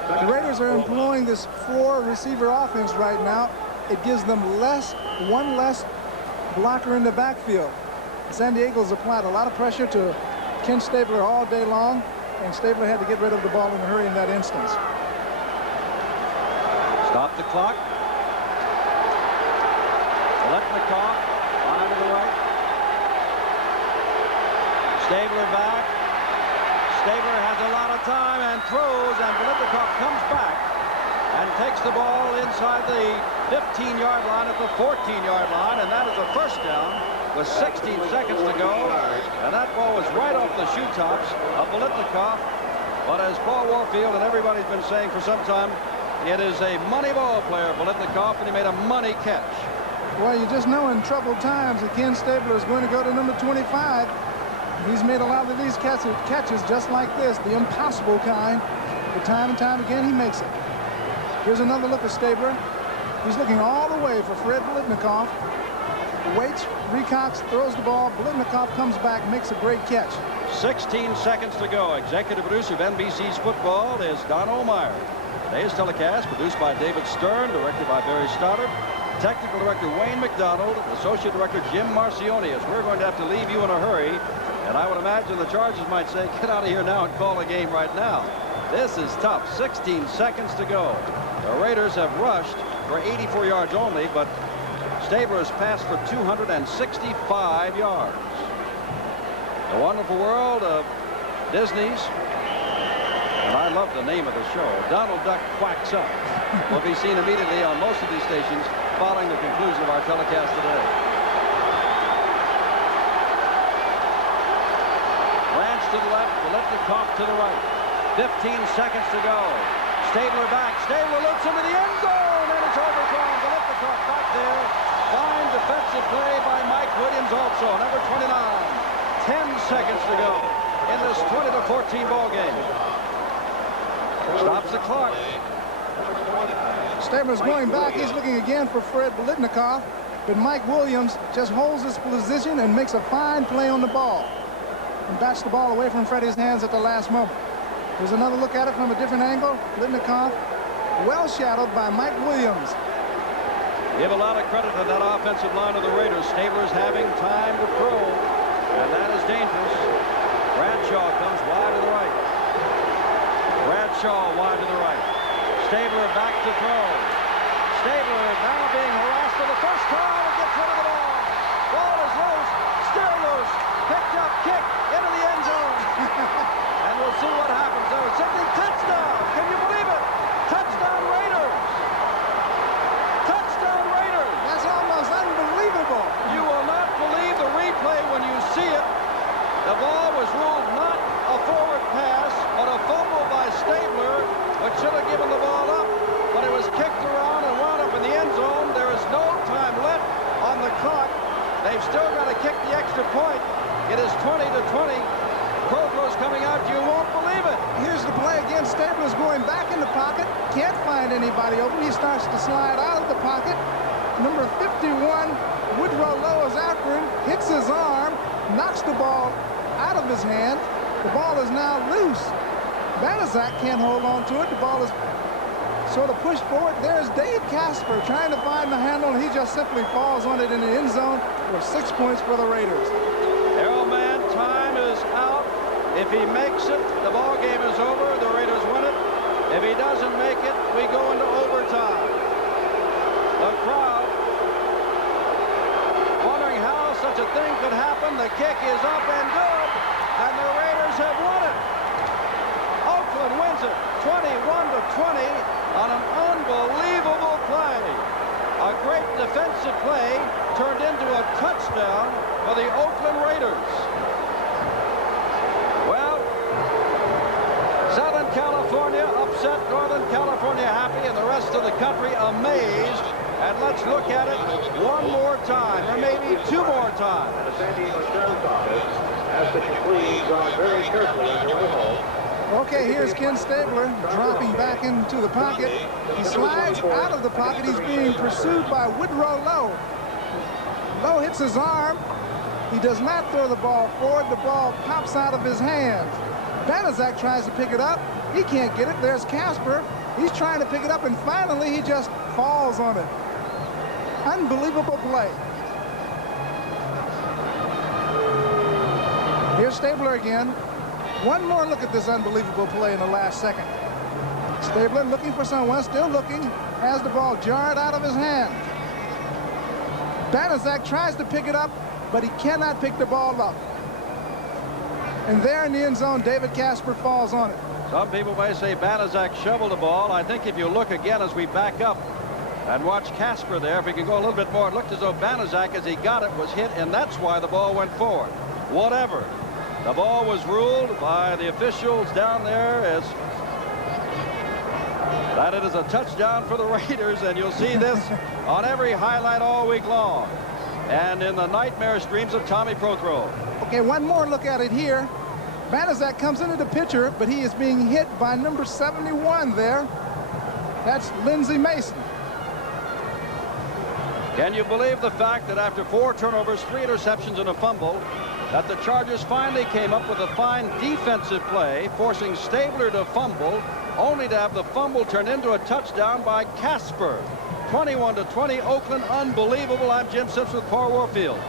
The Raiders are employing this 4-receiver offense right now. It gives them one less blocker in the backfield. San Diego's applied a lot of pressure to Ken Stabler all day long, and Stabler had to get rid of the ball in a hurry in that instance. Stop the clock. Biletnikoff on to the right. Stabler back. Stabler has a lot of time and throws, and Biletnikoff comes back and takes the ball inside the 15-yard line at the 14-yard line, and that is a first down with 16 seconds to go. And that ball was right off the shoe tops of Biletnikoff. But as Paul Warfield and everybody's been saying for some time, it is a money ball player, Biletnikoff, and he made a money catch. Well, you just know in troubled times that Ken Stabler is going to go to number 25. He's made a lot of these catches just like this, the impossible kind. But time and time again, he makes it. Here's another look at Stabler. He's looking all the way for Fred Biletnikoff. Waits, recocks, throws the ball. Biletnikoff comes back, makes a great catch. 16 seconds to go. Executive producer of NBC's football is Don Ohlmeyer. Today's telecast produced by David Stern, directed by Barry Stoddard, technical director Wayne McDonald, associate director Jim Marcioni. As we're going to have to leave you in a hurry, and I would imagine the Chargers might say, get out of here now and call a game right now. This is tough. 16 seconds to go. The Raiders have rushed for 84 yards only, but Stabler has passed for 265 yards. The Wonderful World of Disney's, and I love the name of the show, Donald Duck Quacks Up, will be seen immediately on most of these stations following the conclusion of our telecast today. Ranch to the left, Biletnikoff to the right. 15 seconds to go. Stabler back. Stabler looks into the end zone, and it's overthrown. Biletnikoff back there. Fine defensive play by Mike Williams also, number 29. 10 seconds to go in this 20-14 ball game. Stops the clock. Stabler's going back. He's looking again for Fred Biletnikoff, but Mike Williams just holds his position and makes a fine play on the ball and bats the ball away from Freddie's hands at the last moment. Here's another look at it from a different angle. Biletnikoff, well shadowed by Mike Williams. Give a lot of credit to that offensive line of the Raiders. Stabler's having time to throw, and that is dangerous. Bradshaw comes wide to the right. Bradshaw wide to the right. Stabler back to throw. Stabler now being harassed for the first time and gets rid of the ball. Ball is loose, still loose. Picked up, kick into the end zone. And we'll see what happens there. Simply touchdown. Can you believe it? Touchdown Raiders. Touchdown Raiders. That's almost unbelievable. You will not believe the replay when you see it. The ball was ruled not a forward pass, but a fumble by Stabler, which should have given the ball up, but it was kicked around and wound up in the end zone. There is no time left on the clock. They've still got to kick the extra point. It is 20-20. Prothro's coming out. You won't believe it. Here's the play again. Stabler's going back in the pocket. Can't find anybody open. He starts to slide out of the pocket. Number 51, Woodrow Lowe is after him. Hits his arm. Knocks the ball out of his hand. The ball is now loose. Banaszak can't hold on to it. The ball is sort of pushed forward. There's Dave Casper trying to find the handle, and he just simply falls on it in the end zone for 6 points for the Raiders. Arrowman, time is out. If he makes it, the ball game is over. The Raiders win it. If he doesn't make it, we go into overtime. The crowd wondering how such a thing could happen. The kick is up and good, and the Raiders have won it. Oakland wins it 21-20 on an unbelievable play. A great defensive play turned into a touchdown for the Oakland Raiders. Well, Southern California upset, Northern California happy, and the rest of the country amazed. And let's look at it one more time, or maybe two more times. The San Diego Sheriff's Office asked that you please drive very carefully on your way home. Okay, here's Ken Stabler dropping back into the pocket. He slides out of the pocket. He's being pursued by Woodrow Lowe. Lowe hits his arm. He does not throw the ball forward. The ball pops out of his hands. Banaszak tries to pick it up. He can't get it. There's Casper. He's trying to pick it up, and finally he just falls on it. Unbelievable play. Here's Stabler again. One more look at this unbelievable play in the last second. Stabler looking for someone, still looking, has the ball jarred out of his hand. Banaszak tries to pick it up, but he cannot pick the ball up. And there in the end zone, David Casper falls on it. Some people may say Banaszak shoveled the ball. I think if you look again as we back up and watch Casper there, if we can go a little bit more, it looked as though Banaszak, as he got it, was hit, and that's why the ball went forward. Whatever. The ball was ruled by the officials down there as that it is a touchdown for the Raiders, and you'll see this on every highlight all week long. and in the nightmarish dreams of Tommy Prothero. Okay, one more look at it here. Banaszak comes into the picture, but he is being hit by number 71 there. That's Lindsey Mason. Can you believe the fact that after 4 turnovers, 3 interceptions, and a fumble, that the Chargers finally came up with a fine defensive play, forcing Stabler to fumble, only to have the fumble turned into a touchdown by Casper. 21-20 Oakland. Unbelievable. I'm Jim Simpson with Paul Warfield.